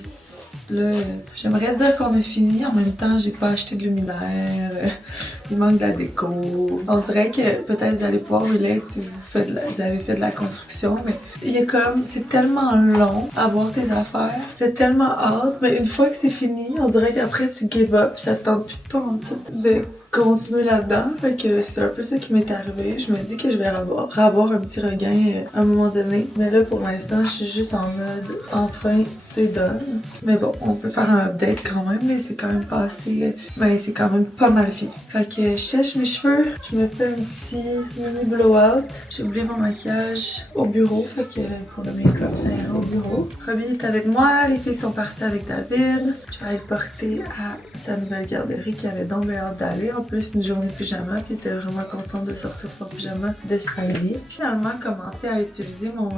là, j'aimerais dire qu'on a fini. En même temps, j'ai pas acheté de luminaire. Il manque de la déco. On dirait que peut-être vous allez pouvoir relate si vous avez fait de la construction, mais il y a comme, c'est tellement long à voir tes affaires. C'est tellement hâte, mais une fois que c'est fini, on dirait qu'après tu give up, ça te tente plus pas en tout de continuer là-dedans. Fait que c'est un peu ça qui m'est arrivé. Je me dis que je vais avoir un petit regain à un moment donné. Mais là, pour l'instant, je suis juste en mode enfin, c'est done. Mais bon, on peut faire un update quand même, mais c'est quand même pas assez. Ben, c'est quand même pas mal fini. Fait que je sèche mes cheveux, je me fais un petit mini blowout. J'ai oublié mon maquillage au bureau, fait que pour le make-up, ça ira au bureau. Robbie est avec moi, les filles sont parties avec David. Je vais aller le porter à sa nouvelle garderie qui avait donc bien hâte d'aller. En plus, une journée de pyjama, puis il était vraiment contente de sortir son pyjama de Smiley. Finalement, commencé à utiliser mon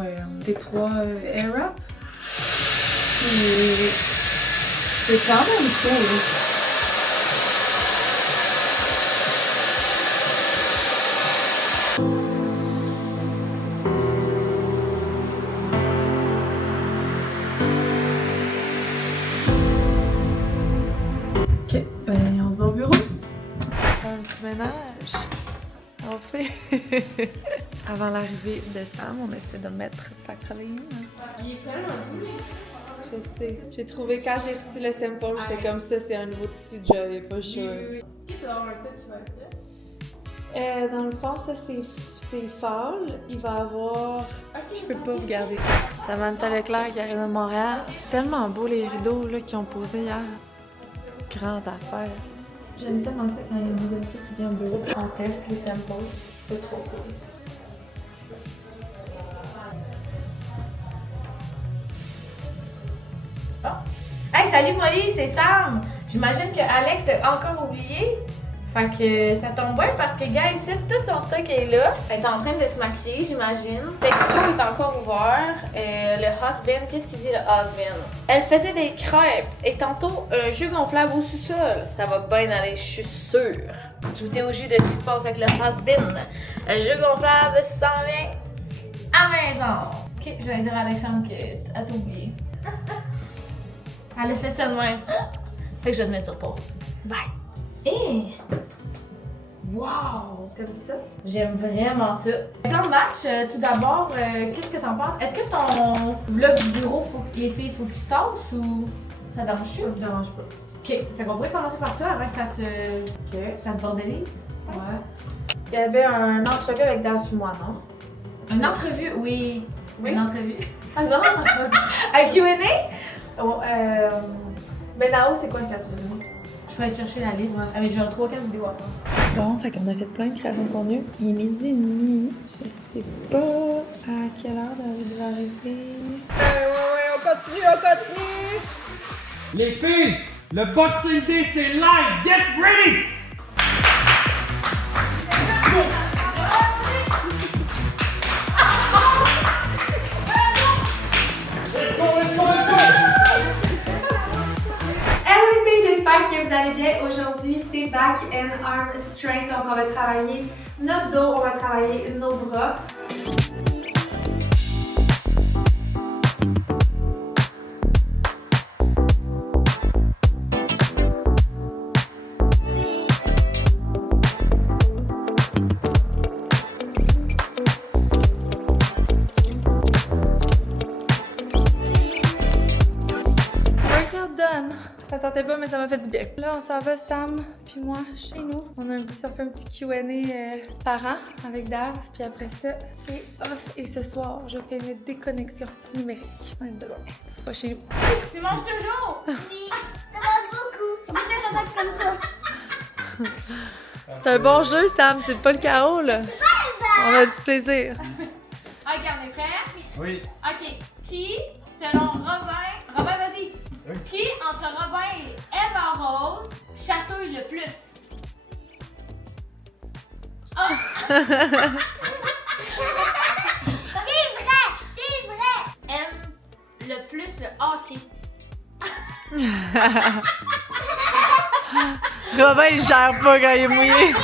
T3 Air Wrap. C'est quand même cool. Ok, ben on se va au bureau. Un petit ménage. On fait. Avant l'arrivée de Sam, on essaie de mettre sa crème. Il est tellement beau. Je sais. J'ai trouvé quand j'ai reçu le sample, j'étais comme ça, c'est un nouveau tissu de Joy, pas sûr. Est-ce que tu vas avoir un top qui va être ça? Dans le fond, ça c'est fall. Il va avoir. Je peux pas regarder. Samantha Leclerc qui arrive de Montréal. Tellement beau les rideaux là, qu'ils ont posés hier. Grande affaire. J'aime tellement ça quand il y a une nouvelle fille qui vient au bureau et on teste les samples. C'est trop cool. Hey, salut Molly, c'est Sam! J'imagine que Alex t'a encore oublié. Fait que ça tombe bien parce que, gars, ici, tout son stock est là. Elle est en train de se maquiller, j'imagine. Texto est encore ouvert. Le husband, qu'est-ce qu'il dit le husband? Elle faisait des crêpes et tantôt un jus gonflable au sous-sol. Ça va bien aller, je suis sûre. Je vous dis au jus de ce qui se passe avec le husband. Le jus gonflable s'en vient à la maison. Ok, je vais dire à Alexandre que t'as oublié. Elle a fait ça de même. Fait que je vais te mettre sur pause. Bye! Hey! Wow! T'aimes ça? J'aime vraiment ça. Plan de match, tout d'abord, qu'est-ce que t'en penses? Est-ce que ton vlog du bureau, faut que les filles, faut qu'ils se tassent ou ça te dérange-tu? Ça me dérange pas. Ok, fait qu'on pourrait commencer par ça avant que ça se bordélise. Ouais. Il y avait un entrevue avec Dave et moi, non? Une entrevue, oui. Une entrevue. Ah non? Un Q&A? Oh, ben là-haut, c'est quoi le quatrième? Je vais aller chercher la liste. Ouais. J'ai 3-4 vidéos à faire. Bon, fait qu'on a fait plein de créations de contenu. Il est 12h30. Je sais pas à quelle heure David va arriver. Ouais, on continue! Les filles, le Boxing Day c'est live, get ready! J'espère que vous allez bien. Aujourd'hui, c'est Back and Arm Strength. Donc, on va travailler notre dos, on va travailler nos bras. Workout done! Ça tentait pas, mais ça m'a fait du bien. Là, on s'en va, Sam puis moi, chez nous. On fait un petit Q&A parents avec Dave. Puis après ça, c'est off. Et ce soir, je fais une déconnexion numérique. On est demain. C'est pas chez nous. Tu manges toujours! Si, ça va beaucoup. Pourquoi ça va être comme ça? C'est un bon jeu, Sam. C'est pas le chaos, là. On a du plaisir. Ok, on est prêts? Oui. Ok. Qui, selon Robin... Robin, vas-y! Oui. Qui, entre Robin et Eva Rose, chatouille le plus? Oh! C'est vrai! Aime le plus le hockey. Robin, il gère pas quand il est mouillé.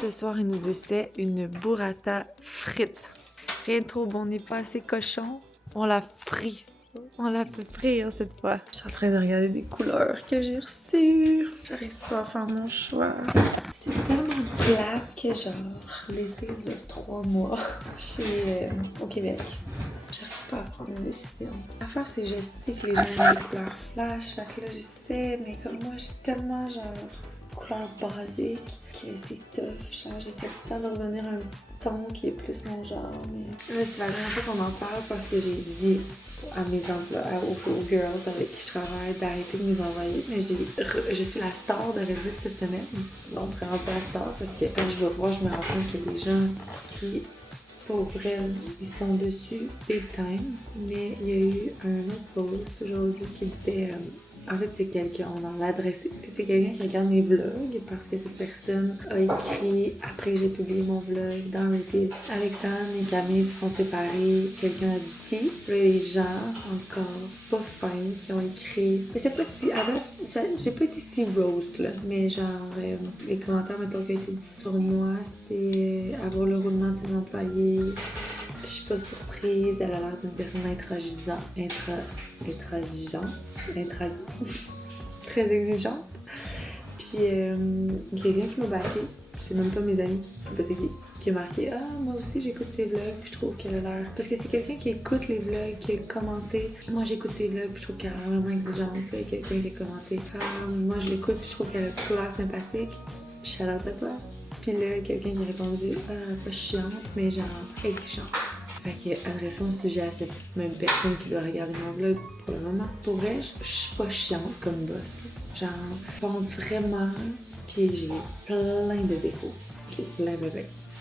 Ce soir, il nous essaie une burrata frite. Rien de trop bon, on n'est pas assez cochon. On la frit. On la fait frire cette fois. Je suis en train de regarder des couleurs que j'ai reçues. J'arrive pas à faire mon choix. C'est tellement plate que genre l'été dure 3 mois au Québec. J'arrive pas à prendre une décision. L'affaire, c'est que je sais que les gens ont des couleurs flash. Fait que là, je sais, mais comme moi, je suis tellement genre couleur basique, que c'est tough. Genre, j'essaie tout le temps de revenir à un petit ton qui est plus mon genre. Mais là, c'est la dernière fois qu'on en parle parce que j'ai dit à mes aux girls avec qui je travaille d'arrêter de nous envoyer. Mais je suis la star de Reddit cette semaine. Donc, vraiment pas la star parce que quand je vais voir, je me rends compte qu'il y a des gens qui, pour vrai, ils sont dessus big time. Mais il y a eu un autre post aujourd'hui qui me fait... en fait, c'est quelqu'un, on en l'a adressé parce que c'est quelqu'un qui regarde mes vlogs parce que cette personne a écrit après que j'ai publié mon vlog dans Reddit. Alexandre et Camille se sont séparés, quelqu'un a dit qui. Les gens encore pas fins qui ont écrit. Mais c'est pas si. Alors, j'ai pas été si rose là, mais genre, les commentaires mettons, qui ont été dit sur moi, c'est avoir le roulement de ses employés. Je suis pas surprise, elle a l'air d'une personne très exigeante. Puis quelqu'un qui m'a backé, c'est même pas mes amis, je sais pas c'est qui a marqué « Ah, moi aussi j'écoute ses vlogs, puis je trouve qu'elle a l'air... » Parce que c'est quelqu'un qui écoute les vlogs, qui a commenté « Moi j'écoute ses vlogs, puis je trouve qu'elle a l'air vraiment exigeante. » Puis il y a quelqu'un qui a commenté « Ah, moi je l'écoute, puis je trouve qu'elle a plutôt l'air sympathique. » Shout out à toi. Puis là, quelqu'un qui a répondu « Ah, pas chiante, mais genre exigeante. » Fait que adressons le sujet à cette même personne qui doit regarder mon vlog pour le moment. Pour vrai, je suis pas chiante comme boss. Genre, je pense vraiment, puis j'ai plein de défauts. Ok, plein.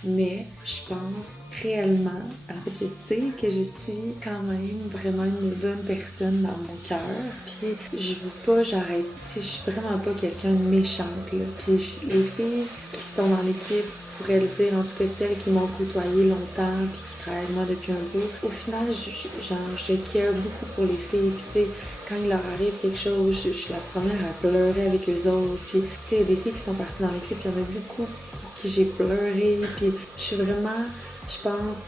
Mais je pense réellement, en fait, je sais que je suis quand même vraiment une bonne personne dans mon cœur. Puis je veux pas, j'arrête. Je suis vraiment pas quelqu'un de méchante, là. Puis les filles qui sont dans l'équipe pourraient le dire, en tout cas celles qui m'ont côtoyé longtemps puis qui travaillent avec moi depuis un bout. Au final, je care beaucoup pour les filles. Puis tu sais, quand il leur arrive quelque chose, je suis la première à pleurer avec eux autres. Puis tu sais, des filles qui sont parties dans l'équipe, il y en a beaucoup pour qui j'ai pleuré. Puis je suis vraiment, je pense,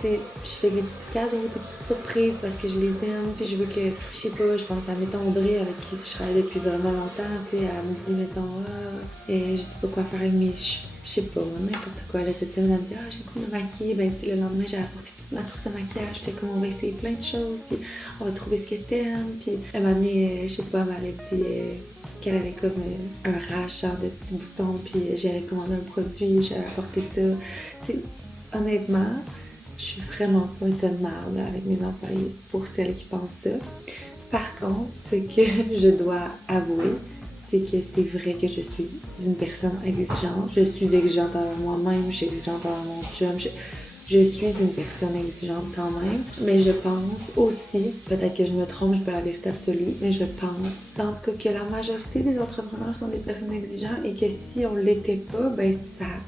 tu sais, je fais des petits cadeaux, des petites surprises parce que je les aime. Puis je veux que, je sais pas, je pense à mettons Audrey avec qui je travaille depuis vraiment longtemps. Tu sais, elle me dit mettons, je sais pas quoi faire avec mes cheveux. Je sais pas, n'importe quoi. Là, cette semaine, elle me dit « Ah, j'ai le goût de me maquiller. » Ben, tu sais, le lendemain, j'ai apporté toute ma trousse de maquillage. J'étais comme, on va essayer plein de choses, puis on va trouver ce que t'aimes. Puis, elle m'a donné, je sais pas, elle m'avait dit qu'elle avait comme un rash, genre de petits boutons, puis j'avais commandé un produit, j'avais apporté ça. Tu sais, honnêtement, je suis vraiment pas une tonne de merde avec mes employés pour celles qui pensent ça. Par contre, ce que je dois avouer, c'est que c'est vrai que je suis une personne exigeante. Je suis exigeante envers moi-même, je suis exigeante envers mon chum. Je suis une personne exigeante quand même, mais je pense aussi, peut-être que je me trompe, je suis pas la vérité absolue, mais je pense, en tout cas, que la majorité des entrepreneurs sont des personnes exigeantes et que si on l'était pas, ben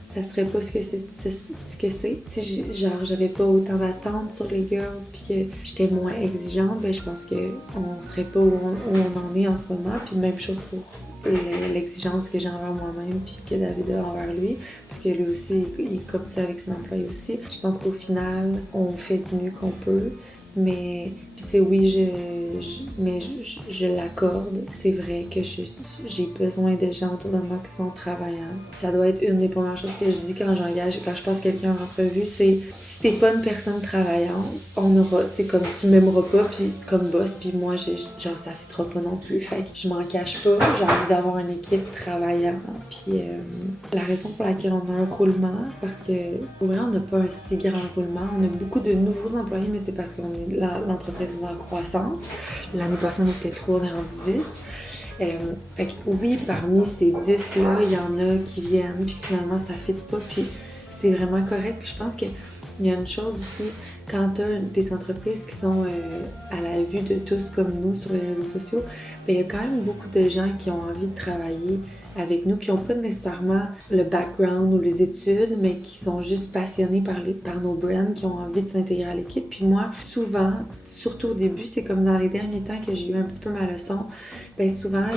ça serait pas ce que c'est. Si genre j'avais pas autant d'attentes sur les girls puis que j'étais moins exigeante, ben je pense que on serait pas où on en est en ce moment. Puis même chose pour l'exigence que j'ai envers moi-même puis que David a envers lui, parce que lui aussi il est comme ça avec ses employés aussi. Je pense qu'au final on fait du mieux qu'on peut, mais puis tu sais oui je l'accorde, c'est vrai que j'ai besoin de gens autour de moi qui sont travaillants. Ça doit être une des premières choses que je dis quand je passe quelqu'un en entrevue, c'est si t'es pas une personne travaillante, on aura, tu sais, comme tu m'aimeras pas, puis comme boss, puis moi, genre, ça fitera pas non plus. Fait que je m'en cache pas, j'ai envie d'avoir une équipe travaillante. Puis la raison pour laquelle on a un roulement, parce que, pour vrai, on n'a pas un si grand roulement. On a beaucoup de nouveaux employés, mais c'est parce qu'on est l'entreprise est en croissance. L'année passée, on était 3, on est rendu 10. Fait que oui, parmi ces 10-là, il y en a qui viennent, puis finalement, ça fit pas, puis c'est vraiment correct. Puis je pense que il y a une chose aussi, quand tu as des entreprises qui sont à la vue de tous comme nous sur les réseaux sociaux, bien, il y a quand même beaucoup de gens qui ont envie de travailler avec nous, qui n'ont pas nécessairement le background ou les études, mais qui sont juste passionnés par nos brands, qui ont envie de s'intégrer à l'équipe. Puis moi, souvent, surtout au début, c'est comme dans les derniers temps que j'ai eu un petit peu ma leçon, bien souvent,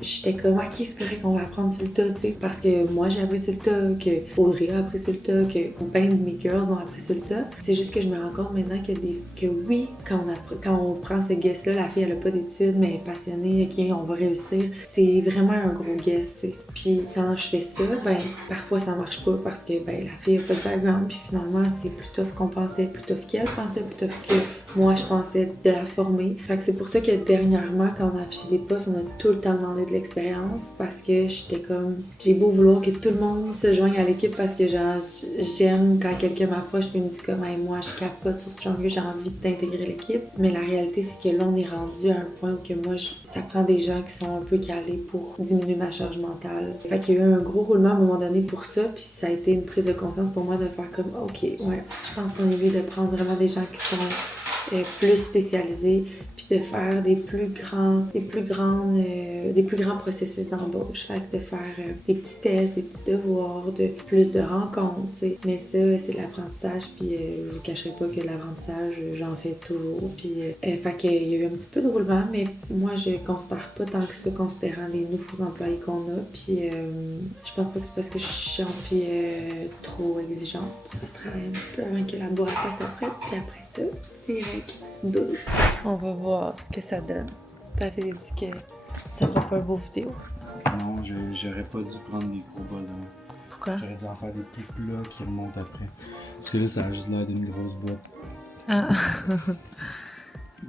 j'étais comme, ok, c'est correct, on va apprendre sur le tas, tu sais, parce que moi j'ai appris sur le tas, que Audrey a appris sur le tas, que plein de mes girls ont appris sur le tas. C'est juste que je me rends compte maintenant que oui, quand on prend ce guess-là, la fille elle a pas d'études, mais elle est passionnée, ok, on va réussir. C'est vraiment un gros guess, tu sais. Puis quand je fais ça, ben parfois ça marche pas parce que ben la fille a pas de background, puis finalement c'est plus tough qu'on pensait, plus tough qu'elle pensait, plus tough que moi je pensais de la former. Fait que c'est pour ça que dernièrement, quand on a affiché des postes, on a tout le temps demandé de l'expérience parce que j'étais comme... J'ai beau vouloir que tout le monde se joigne à l'équipe parce que genre, j'aime quand quelqu'un m'approche et me dit comme hey, moi je capote sur Stronger, j'ai envie d'intégrer l'équipe. Mais la réalité c'est que là on est rendu à un point où que moi, ça prend des gens qui sont un peu calés pour diminuer ma charge mentale. Fait qu'il y a eu un gros roulement à un moment donné pour ça, puis ça a été une prise de conscience pour moi de faire comme ok, ouais, je pense qu'on est mieux de prendre vraiment des gens qui sont plus spécialisés, puis de faire des plus grands processus d'embauche. Fait que de faire des petits tests, des petits devoirs, plus de rencontres, t'sais. Mais ça, c'est de l'apprentissage, puis je vous cacherai pas que l'apprentissage, j'en fais toujours. Puis, fait qu'il y a eu un petit peu de roulement, mais moi, je considère pas tant que ça, considérant les nouveaux employés qu'on a. Puis, je pense pas que c'est parce que je suis trop exigeante. Je travaille un petit peu avant que la boîte soit prête, puis après ça, direct douche. On va voir ce que ça donne. T'avais dit que ça fera pas un beau vidéo. Non, j'aurais pas dû prendre des gros bols. Pourquoi? J'aurais dû en faire des plus plats qui remontent après. Parce que là, ça a juste l'air d'une grosse boîte. Ah!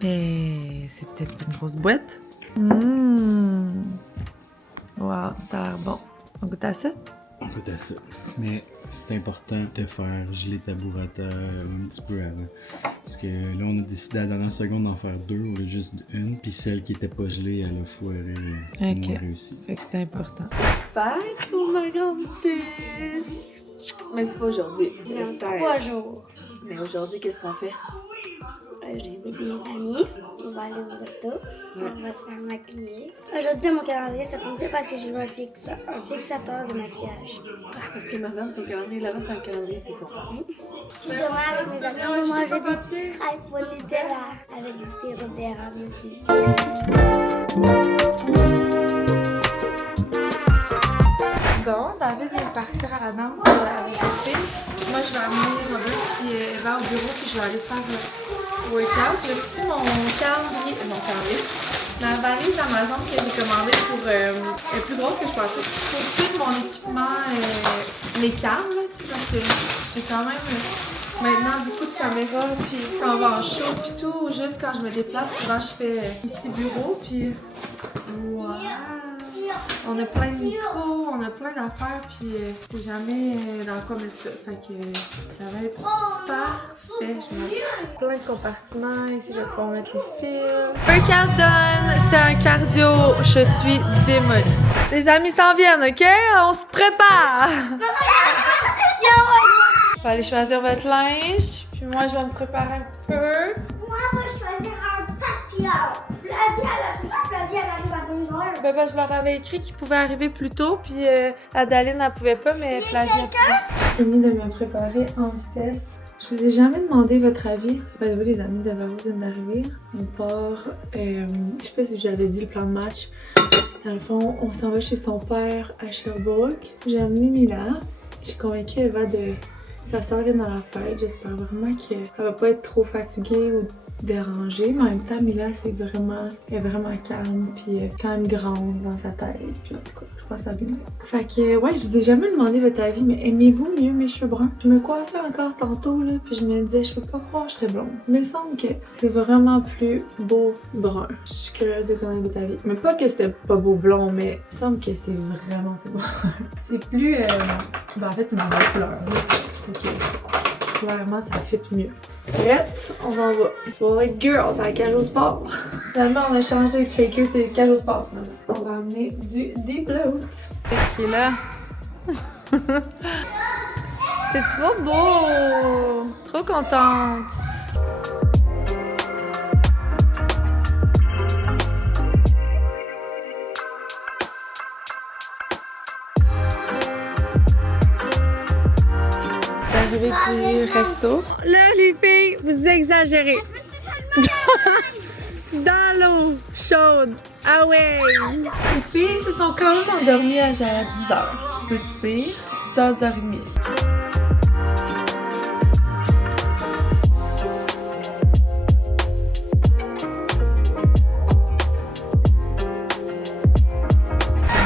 Mais c'est peut-être une grosse boîte. Wow, ça a l'air bon. On goûte à ça? On goûte à ça. Mais c'est important de faire geler ta burrata un petit peu avant. Parce que là, on a décidé à la dernière seconde d'en faire 2 au lieu de juste une. Puis celle qui était pas gelée, elle a foiré. C'est moins réussi. Fait que c'est important. Fête pour ma grande puce! Mais c'est pas aujourd'hui. Dans 3 jours. Mais aujourd'hui, qu'est-ce qu'on fait? J'ai vu des amis. On va aller au resto. On va se faire maquiller. Aujourd'hui, dans mon calendrier, ça tombe bien parce que j'ai eu un fixateur de maquillage. Ah, parce que madame, son calendrier là-bas, c'est un calendrier, c'est fort. Puis demain, avec mes amis, on va manger des crêpes au Nutella avec du sirop d'érable dessus. Bon, David vient de partir à la danse avec les filles. Moi, je vais amener Robin puis Eva au bureau puis je vais aller faire le workout. J'ai reçu mon calendrier, ma valise Amazon que j'ai commandée pour elle est plus grosse que je pensais. Pour tout mon équipement, les cams, là, tu sais, parce que j'ai quand même maintenant beaucoup de caméras puis quand on va en show puis tout, juste quand je me déplace, souvent je fais ici bureau puis wow! On a plein de micros, on a plein d'affaires, puis c'est jamais dans quoi mettre ça. Fait que ça va être parfait. Je mets plein de compartiments. Ici, je vais pouvoir mettre les fils. Workout done! C'était un cardio. Je suis démolie. Les amis s'en viennent, OK? On se prépare! On va aller choisir votre linge, puis moi, je vais me préparer un petit peu. Moi, je vais choisir un papillon. Flavia, elle arrive à 2 heures. Ben, je leur avais écrit qu'ils pouvaient arriver plus tôt, puis Adaline, elle pouvait pas, mais Flavia pouvait. J'ai fini de me préparer en vitesse. Je vous ai jamais demandé votre avis. Les amis de Varro viennent d'arriver. On part, je sais pas si j'avais dit le plan de match. Dans le fond, on s'en va chez son père à Sherbrooke. J'ai amené Mila. Je suis convaincue Eva de sa soeur vient dans la fête. J'espère vraiment qu'elle va pas être trop fatiguée ou dérangée, mais en même temps, Mila, elle est vraiment calme, puis quand même grande dans sa tête, puis en tout cas, je pense à bien. Fait que, ouais, je vous ai jamais demandé votre avis, mais aimez-vous mieux mes cheveux bruns? Je me coiffais encore tantôt, là, puis je me disais, je peux pas croire que j'étais blonde. Il me semble que c'est vraiment plus beau brun. Je suis curieuse de connaître votre avis. Mais pas que c'était pas beau blond, mais il me semble que c'est vraiment plus brun. C'est plus, ben en fait, c'est ma vraie couleur, là. Ok. Clairement, ça fit mieux. Prête? On en va. On va être girls à la cage au sport. Finalement, on a changé le shaker, c'est le cage au sport. On va amener du Deep Bloat. Qu'est-ce qui est là? C'est trop beau! Trop contente! Du resto. Là, les filles, vous exagérez. Dans l'eau chaude. Ah ouais! Les filles se sont quand même endormies à genre 10h. Pas si pire. 10h, 10h30.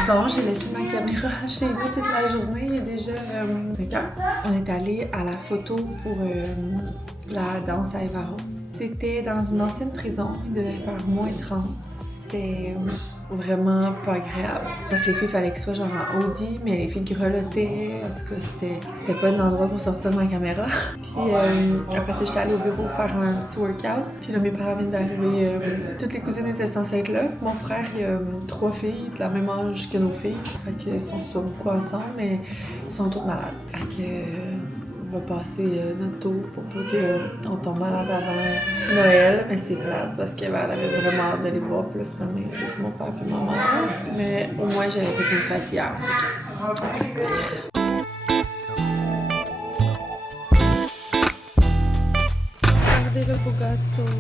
Bon, j'ai laissé ma caméra chez nous toute la journée. Il est déjà 5h. On est allé à la photo pour la danse à Eva Rose. C'était dans une ancienne prison. Il devait faire -30. C'était vraiment pas agréable. Parce que les filles, fallait que ce soit genre en hoodie, mais les filles grelottaient. En tout cas, c'était pas un endroit pour sortir ma caméra. Puis après ça, j'étais allée au bureau faire un petit workout. Puis là, mes parents viennent d'arriver. Toutes les cousines étaient censées être là. Mon frère, il a 3 filles de la même âge que nos filles. Fait qu'ils sont beaucoup ensemble, mais ils sont toutes malades. Fait que... on va passer notre tour pour pas qu'on tombe malade avant Noël, mais c'est plate parce qu'elle avait vraiment hâte de les voir. Puis là, finalement, il y a juste mon père et ma mère. Mais au moins, j'avais fait une fête hier. C'est pire. Regardez le beau gâteau.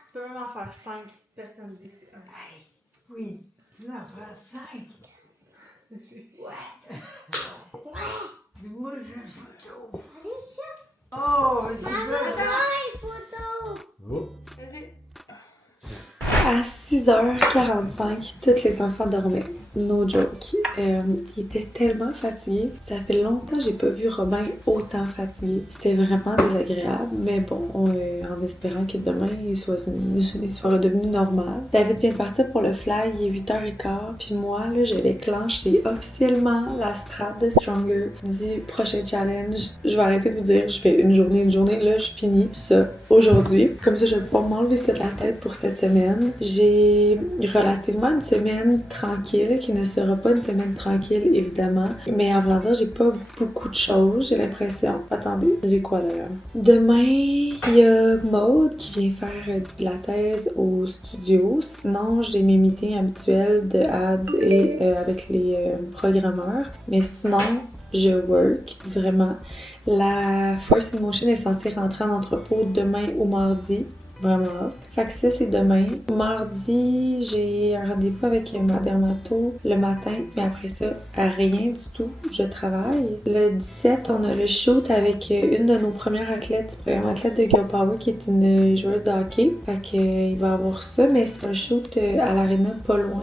Tu peux même en faire 5. Personne ne dit que c'est un. Hey, oui, tu en feras 5. Ouais. Mais moi, j'ai une photo. Oh, Maman, une photo. Oh. Vas-y. À 6h45, tous les enfants dormaient. No joke. Il était tellement fatigué. Ça fait longtemps que j'ai pas vu Robin autant fatigué. C'était vraiment désagréable, mais bon, en espérant que demain il soit redevenu normal. David vient de partir pour le fly, il est 8h15, puis moi, là, je vais clencher officiellement la strat de Stronger du prochain challenge. Je vais arrêter de vous dire, je fais une journée, là, je finis ça aujourd'hui. Comme ça, je vais pouvoir m'enlever ça de la tête pour cette semaine. J'ai relativement une semaine tranquille, qui ne sera pas une semaine tranquille, évidemment. Mais en voulant dire, j'ai pas beaucoup de choses, j'ai l'impression. Attendez, j'ai quoi d'ailleurs? Demain, il y a Maude qui vient faire du pilates au studio. Sinon, j'ai mes meetings habituels de ads et avec les programmeurs. Mais sinon, je work, vraiment. La Force in Motion est censée rentrer en entrepôt demain ou mardi. Vraiment hâte. Fait que ça, c'est demain. Mardi, j'ai un rendez-vous avec ma dermato le matin, mais après ça, rien du tout. Je travaille. Le 17, on a le shoot avec une de nos premières athlètes du programme Athlète de Girl Power, qui est une joueuse de hockey. Fait que, il va y avoir ça, mais c'est un shoot à l'aréna pas loin.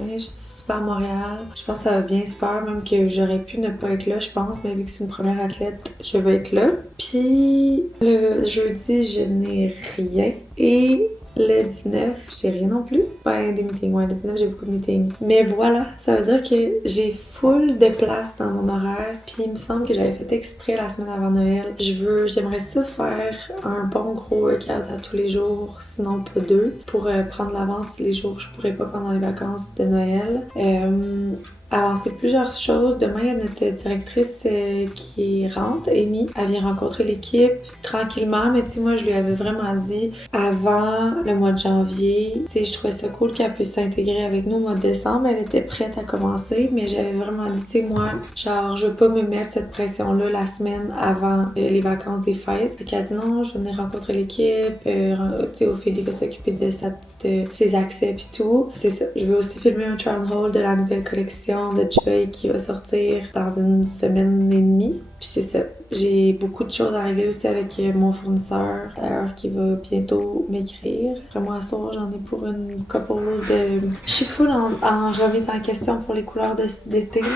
À Montréal. Je pense que ça va bien se faire, même que j'aurais pu ne pas être là, je pense, mais vu que c'est une première athlète, je vais être là. Puis le jeudi, je n'ai rien. Et le 19, j'ai rien non plus. Ben, des meetings, ouais, le 19, j'ai beaucoup de meetings. Mais voilà, ça veut dire que j'ai full de place dans mon horaire, puis il me semble que j'avais fait exprès la semaine avant Noël. J'aimerais ça faire un bon gros workout à tous les jours, sinon pas 2, pour prendre l'avance les jours que je pourrais pas pendant les vacances de Noël. Avancer plusieurs choses. Demain, il y a notre directrice qui rentre, Amy. Elle vient rencontrer l'équipe tranquillement, mais tu sais, moi, je lui avais vraiment dit avant le mois de janvier, tu sais, je trouvais ça cool qu'elle puisse s'intégrer avec nous au mois de décembre. Elle était prête à commencer, mais j'avais vraiment dit, tu sais, moi, genre, je veux pas me mettre cette pression-là la semaine avant les vacances des fêtes. Fait qu'elle a dit non, je venais rencontrer l'équipe, tu sais, Ophélie va s'occuper de ses accès pis tout. C'est ça. Je veux aussi filmer un try on hold de la nouvelle collection de Joy qui va sortir dans une semaine et demie. Puis c'est ça. J'ai beaucoup de choses à régler aussi avec mon fournisseur, d'ailleurs, qui va bientôt m'écrire. Vraiment, à soir, j'en ai pour une couple de... Je suis full en remise en question pour les couleurs d'été, là.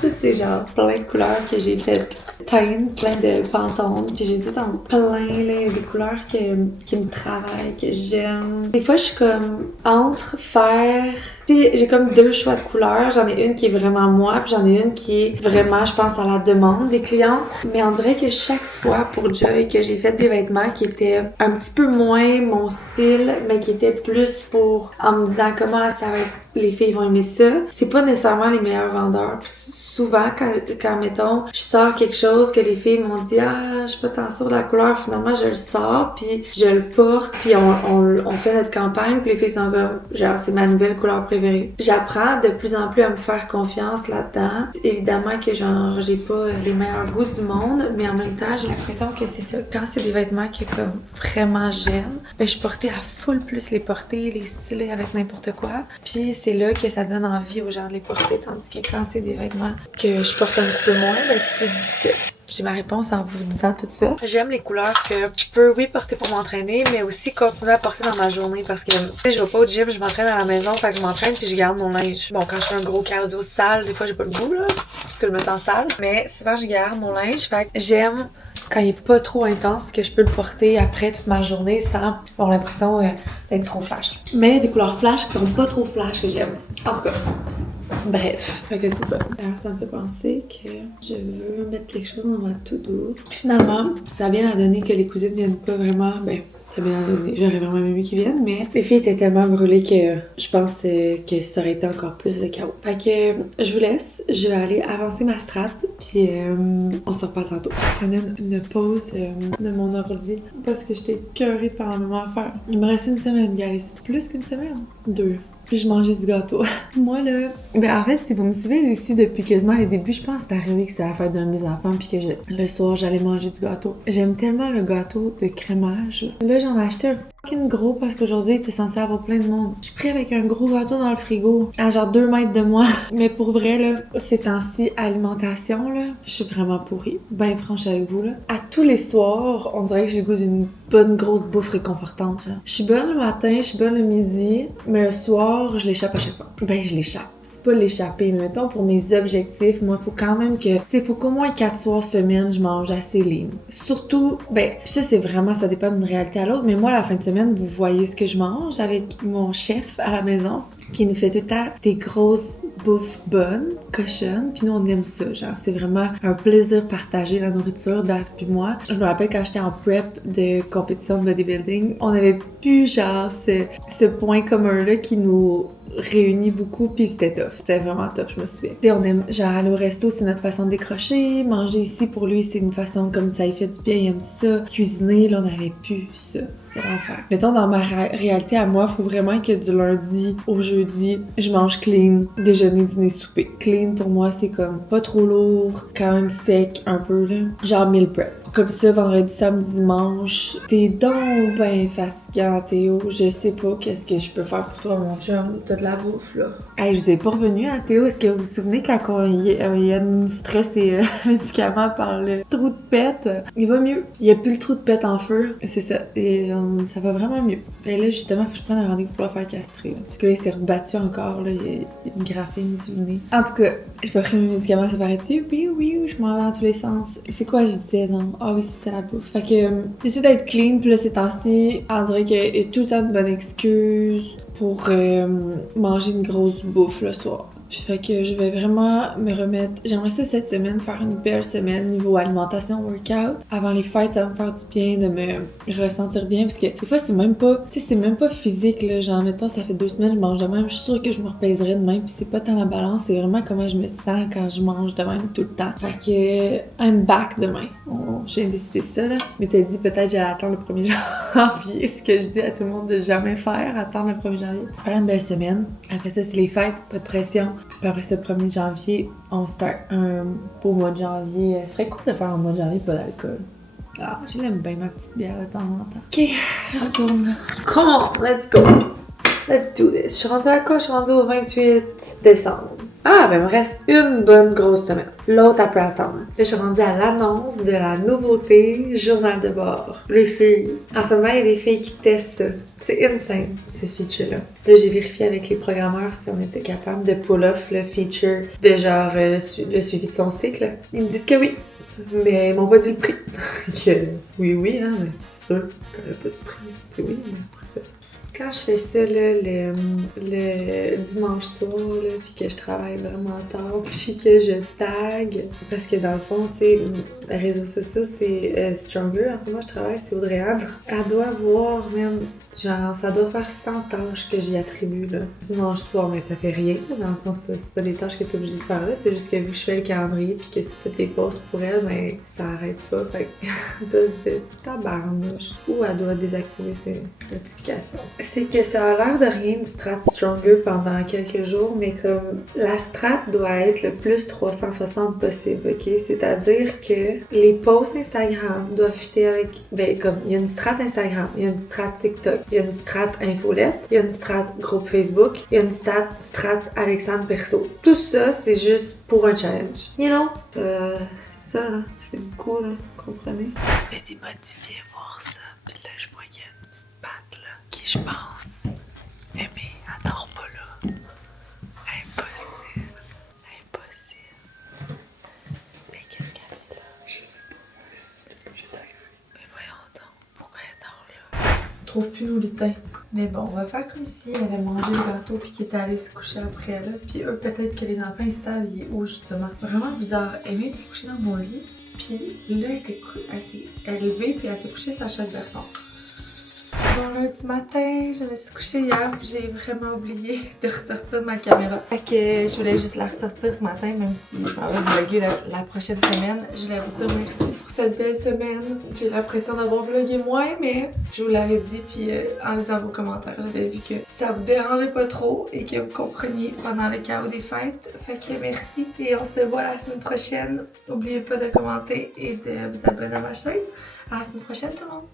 Ça, c'est genre plein de couleurs que j'ai fait teindre, plein de Pantone. Puis j'hésite en plein, là, des couleurs qui me travaillent, que j'aime. Des fois, je suis comme entre faire... Tu sais, j'ai comme 2 choix de couleurs. J'en ai une qui est vraiment moi, puis j'en ai une qui est vraiment, je pense, à la demande des clients. Mais on dirait que chaque fois pour Joy que j'ai fait des vêtements qui étaient un petit peu moins mon style, mais qui étaient plus pour... en me disant comment ça va être... les filles vont aimer ça. C'est pas nécessairement les meilleurs vendeurs. Puis souvent, quand mettons, je sors quelque chose que les filles m'ont dit « Ah, je suis pas tant sûre de la couleur », finalement, je le sors, puis je le porte, puis on fait notre campagne, puis les filles sont comme « Genre, c'est ma nouvelle couleur préférée ». J'apprends de plus en plus à me faire confiance là-dedans. Évidemment que genre, j'ai pas les meilleurs goûts du monde, mais en même temps, j'ai l'impression que c'est ça. Quand c'est des vêtements que comme vraiment j'aime, ben je portais à full plus les porter, les styler avec n'importe quoi. Puis c'est là que ça donne envie aux gens de les porter, tandis que quand c'est des vêtements que je porte un petit peu moins, ben c'est plus difficile. J'ai ma réponse en vous disant tout ça. J'aime les couleurs que je peux, oui, porter pour m'entraîner, mais aussi continuer à porter dans ma journée parce que, tu sais, je vais pas au gym, je m'entraîne à la maison, fait que je m'entraîne puis je garde mon linge. Bon, quand je fais un gros cardio sale, des fois j'ai pas le goût, là, parce que je me sens sale, mais souvent je garde mon linge, fait que j'aime quand il est pas trop intense que je peux le porter après toute ma journée sans avoir l'impression d'être trop flash. Mais des couleurs flash qui sont pas trop flash que j'aime. En tout cas. Bref, fait que c'est ça. Alors, ça me fait penser que je veux mettre quelque chose dans ma to-do. Finalement, ça a bien donné que les cousines viennent pas vraiment, ben, ça a bien donné. J'aurais vraiment aimé qu'ils viennent, mais les filles étaient tellement brûlées que je pense que ça aurait été encore plus le chaos. Fait que je vous laisse, je vais aller avancer ma strat, puis on se reparle tantôt. Je prenais une pause de mon ordi parce que j'étais écœurée de faire la même affaire. Il me reste une semaine, guys. Plus qu'une semaine? 2. Puis je mangeais du gâteau. Moi, là... Ben, en fait, si vous me suivez ici depuis quasiment les débuts, je pense que c'est arrivé que c'était la fête d'un de mes enfants puis que le soir, j'allais manger du gâteau. J'aime tellement le gâteau de crémage. Là, j'en ai acheté un fucking gros parce qu'aujourd'hui, il était censé avoir plein de monde. Je suis pris avec un gros gâteau dans le frigo, à genre 2 mètres de moi. Mais pour vrai, là, ces temps-ci, alimentation, là, je suis vraiment pourrie. Ben franche avec vous, là. À tous les soirs, on dirait que j'ai le goût d'une bonne grosse bouffe réconfortante, là. Je suis bonne le matin, je suis bonne le midi, mais le soir, je l'échappe à chaque fois. Ben, je l'échappe. C'est pas l'échapper, mais mettons, pour mes objectifs, moi, il faut quand même que... Tu sais, il faut qu'au moins 4 soirs semaine, je mange assez lean. Surtout, ben, ça, c'est vraiment... Ça dépend d'une réalité à l'autre, mais moi, la fin de semaine, vous voyez ce que je mange avec mon chef à la maison, qui nous fait tout le temps des grosses bouffes bonnes, cochonnes, puis nous, on aime ça, genre, c'est vraiment un plaisir partagé, la nourriture, Dave puis moi. Je me rappelle quand j'étais en prep de compétition de bodybuilding, on avait plus, genre, ce point commun-là qui nous réunit beaucoup, puis c'était tough. C'était vraiment tough, je me souviens. Tu sais, on aime, genre, aller au resto, c'est notre façon de décrocher. Manger ici, pour lui, c'est une façon comme ça, il fait du bien, il aime ça. Cuisiner, là, on n'avait plus ça. C'était l'enfer. Mettons, dans ma réalité à moi, faut vraiment que du lundi au jeudi, je mange clean, déjeuner, dîner, souper. Clean, pour moi, c'est comme pas trop lourd, quand même sec, un peu, là. Genre meal prep. Comme ça, vendredi, samedi, dimanche. T'es donc ben fatigant, Théo. Je sais pas qu'est-ce que je peux faire pour toi, mon chum. T'as de la bouffe, là. Hey, je vous ai pas revenu, hein, Théo. Est-ce que vous vous souvenez quand il administrait ses médicaments par le trou de pète? Il va mieux. Il y a plus le trou de pète en feu. C'est ça. Et ça va vraiment mieux. Et là, justement, faut que je prenne un rendez-vous pour le faire castrer, là. Parce que là, il s'est rebattu encore, là. Il y a une graphine sur le nez. En tout cas, j'ai pas pris mes médicaments, ça paraît-tu? Oui, je m'en vais dans tous les sens. C'est quoi je disais, non? Ah oui, c'est ça la bouffe. Fait que j'essaie d'être clean, puis là, ces temps-ci, on dirait qu'il y a tout le temps de bonnes excuses pour manger une grosse bouffe le soir. Puis fait que je vais vraiment me remettre... J'aimerais ça cette semaine, faire une belle semaine niveau alimentation, workout. Avant les fêtes, ça va me faire du bien de me ressentir bien, parce que des fois, c'est même pas... Tu sais, c'est même pas physique, là. Genre, mettons, ça fait 2 semaines, je mange de même. Je suis sûre que je me repèserais de même, puis c'est pas tant la balance, c'est vraiment comment je me sens quand je mange de même tout le temps. Fait que... I'm back demain. J'ai décidé ça, là. Je m'étais dit, peut-être j'allais attendre le 1er janvier, ce que je dis à tout le monde de jamais faire, attendre le 1er janvier. Faire une belle semaine. Après ça, c'est les fêtes, pas de pression. Puis après ce 1er janvier, on start un beau mois de janvier. Ce serait cool de faire un mois de janvier pas d'alcool. Ah, je l'aime bien ma petite bière de temps en temps. Ok, je retourne. Come on, let's go. Let's do this. Je suis rendue à quoi? Je suis rendue au 28 décembre. Ah, ben il me reste une bonne grosse semaine. L'autre, elle peut attendre. Là, je suis rendue à l'annonce de la nouveauté journal de bord. Les filles. En ce moment, il y a des filles qui testent ça. C'est insane, ce feature-là. Là, j'ai vérifié avec les programmeurs si on était capable de pull-off le feature de genre le suivi de son cycle. Ils me disent que oui, mais ils m'ont pas dit le prix. Que oui, hein, mais c'est sûr qu'on n'a pas de prix. C'est oui, mais après ça. Quand je fais ça, là, le dimanche soir, là, puis que je travaille vraiment tard, puis que je tag, parce que dans le fond, tu sais, les réseaux sociaux, c'est Stronger. En ce moment, je travaille, c'est Audrey-Anne. Elle doit voir, même, genre, ça doit faire 100 tâches que j'y attribue, là, dimanche soir, mais ça fait rien, dans le sens, c'est pas des tâches que t'es obligée de faire là, c'est juste que vu que je fais le calendrier, puis que c'est toutes les pauses pour elle, ben, ça arrête pas, fait que, elle doit se dire, tabarnouche, ou elle doit désactiver ses notifications. C'est que ça a l'air de rien, une strat Stronger pendant quelques jours, mais comme, la strat doit être le plus 360 possible, ok? C'est-à-dire que les posts Instagram doivent fitter avec, ben, comme, il y a une strat Instagram, il y a une strat TikTok, il y a une strat infolette, il y a une strat groupe Facebook, il y a une strat Alexandre perso. Tout ça, c'est juste pour un challenge. You know? C'est ça, là. Tu fais beaucoup, là. Comprenez? J'étais démotivée à voir ça. Puis là, je voyais une petite patte, là, qui, je pense, aimée, elle dort pas là. Impossible. Impossible. Mais qu'est-ce qu'elle fait là? Je sais pas. Mais voyons donc, pourquoi elle dort là? On trouve plus nos lutins. Mais bon, on va faire comme si elle avait mangé le gâteau puis qu'il était allé se coucher après là. Puis eux, peut-être que les enfants, ils savent il est où justement. Vraiment bizarre. Amy était couchée dans mon lit. Puis là, elle s'est élevée puis elle s'est couchée sur la chaise berçon. Bon, lundi matin, je me suis couchée hier puis j'ai vraiment oublié de ressortir ma caméra. Fait que je voulais juste la ressortir ce matin, même si je m'en vais vlogger la prochaine semaine. Je voulais vous dire merci pour cette belle semaine. J'ai l'impression d'avoir vlogué moins, mais je vous l'avais dit, puis en lisant vos commentaires, j'avais vu que ça vous dérangeait pas trop et que vous compreniez pendant le chaos des fêtes. Fait que merci et on se voit la semaine prochaine. N'oubliez pas de commenter et de vous abonner à ma chaîne. À la semaine prochaine tout le monde!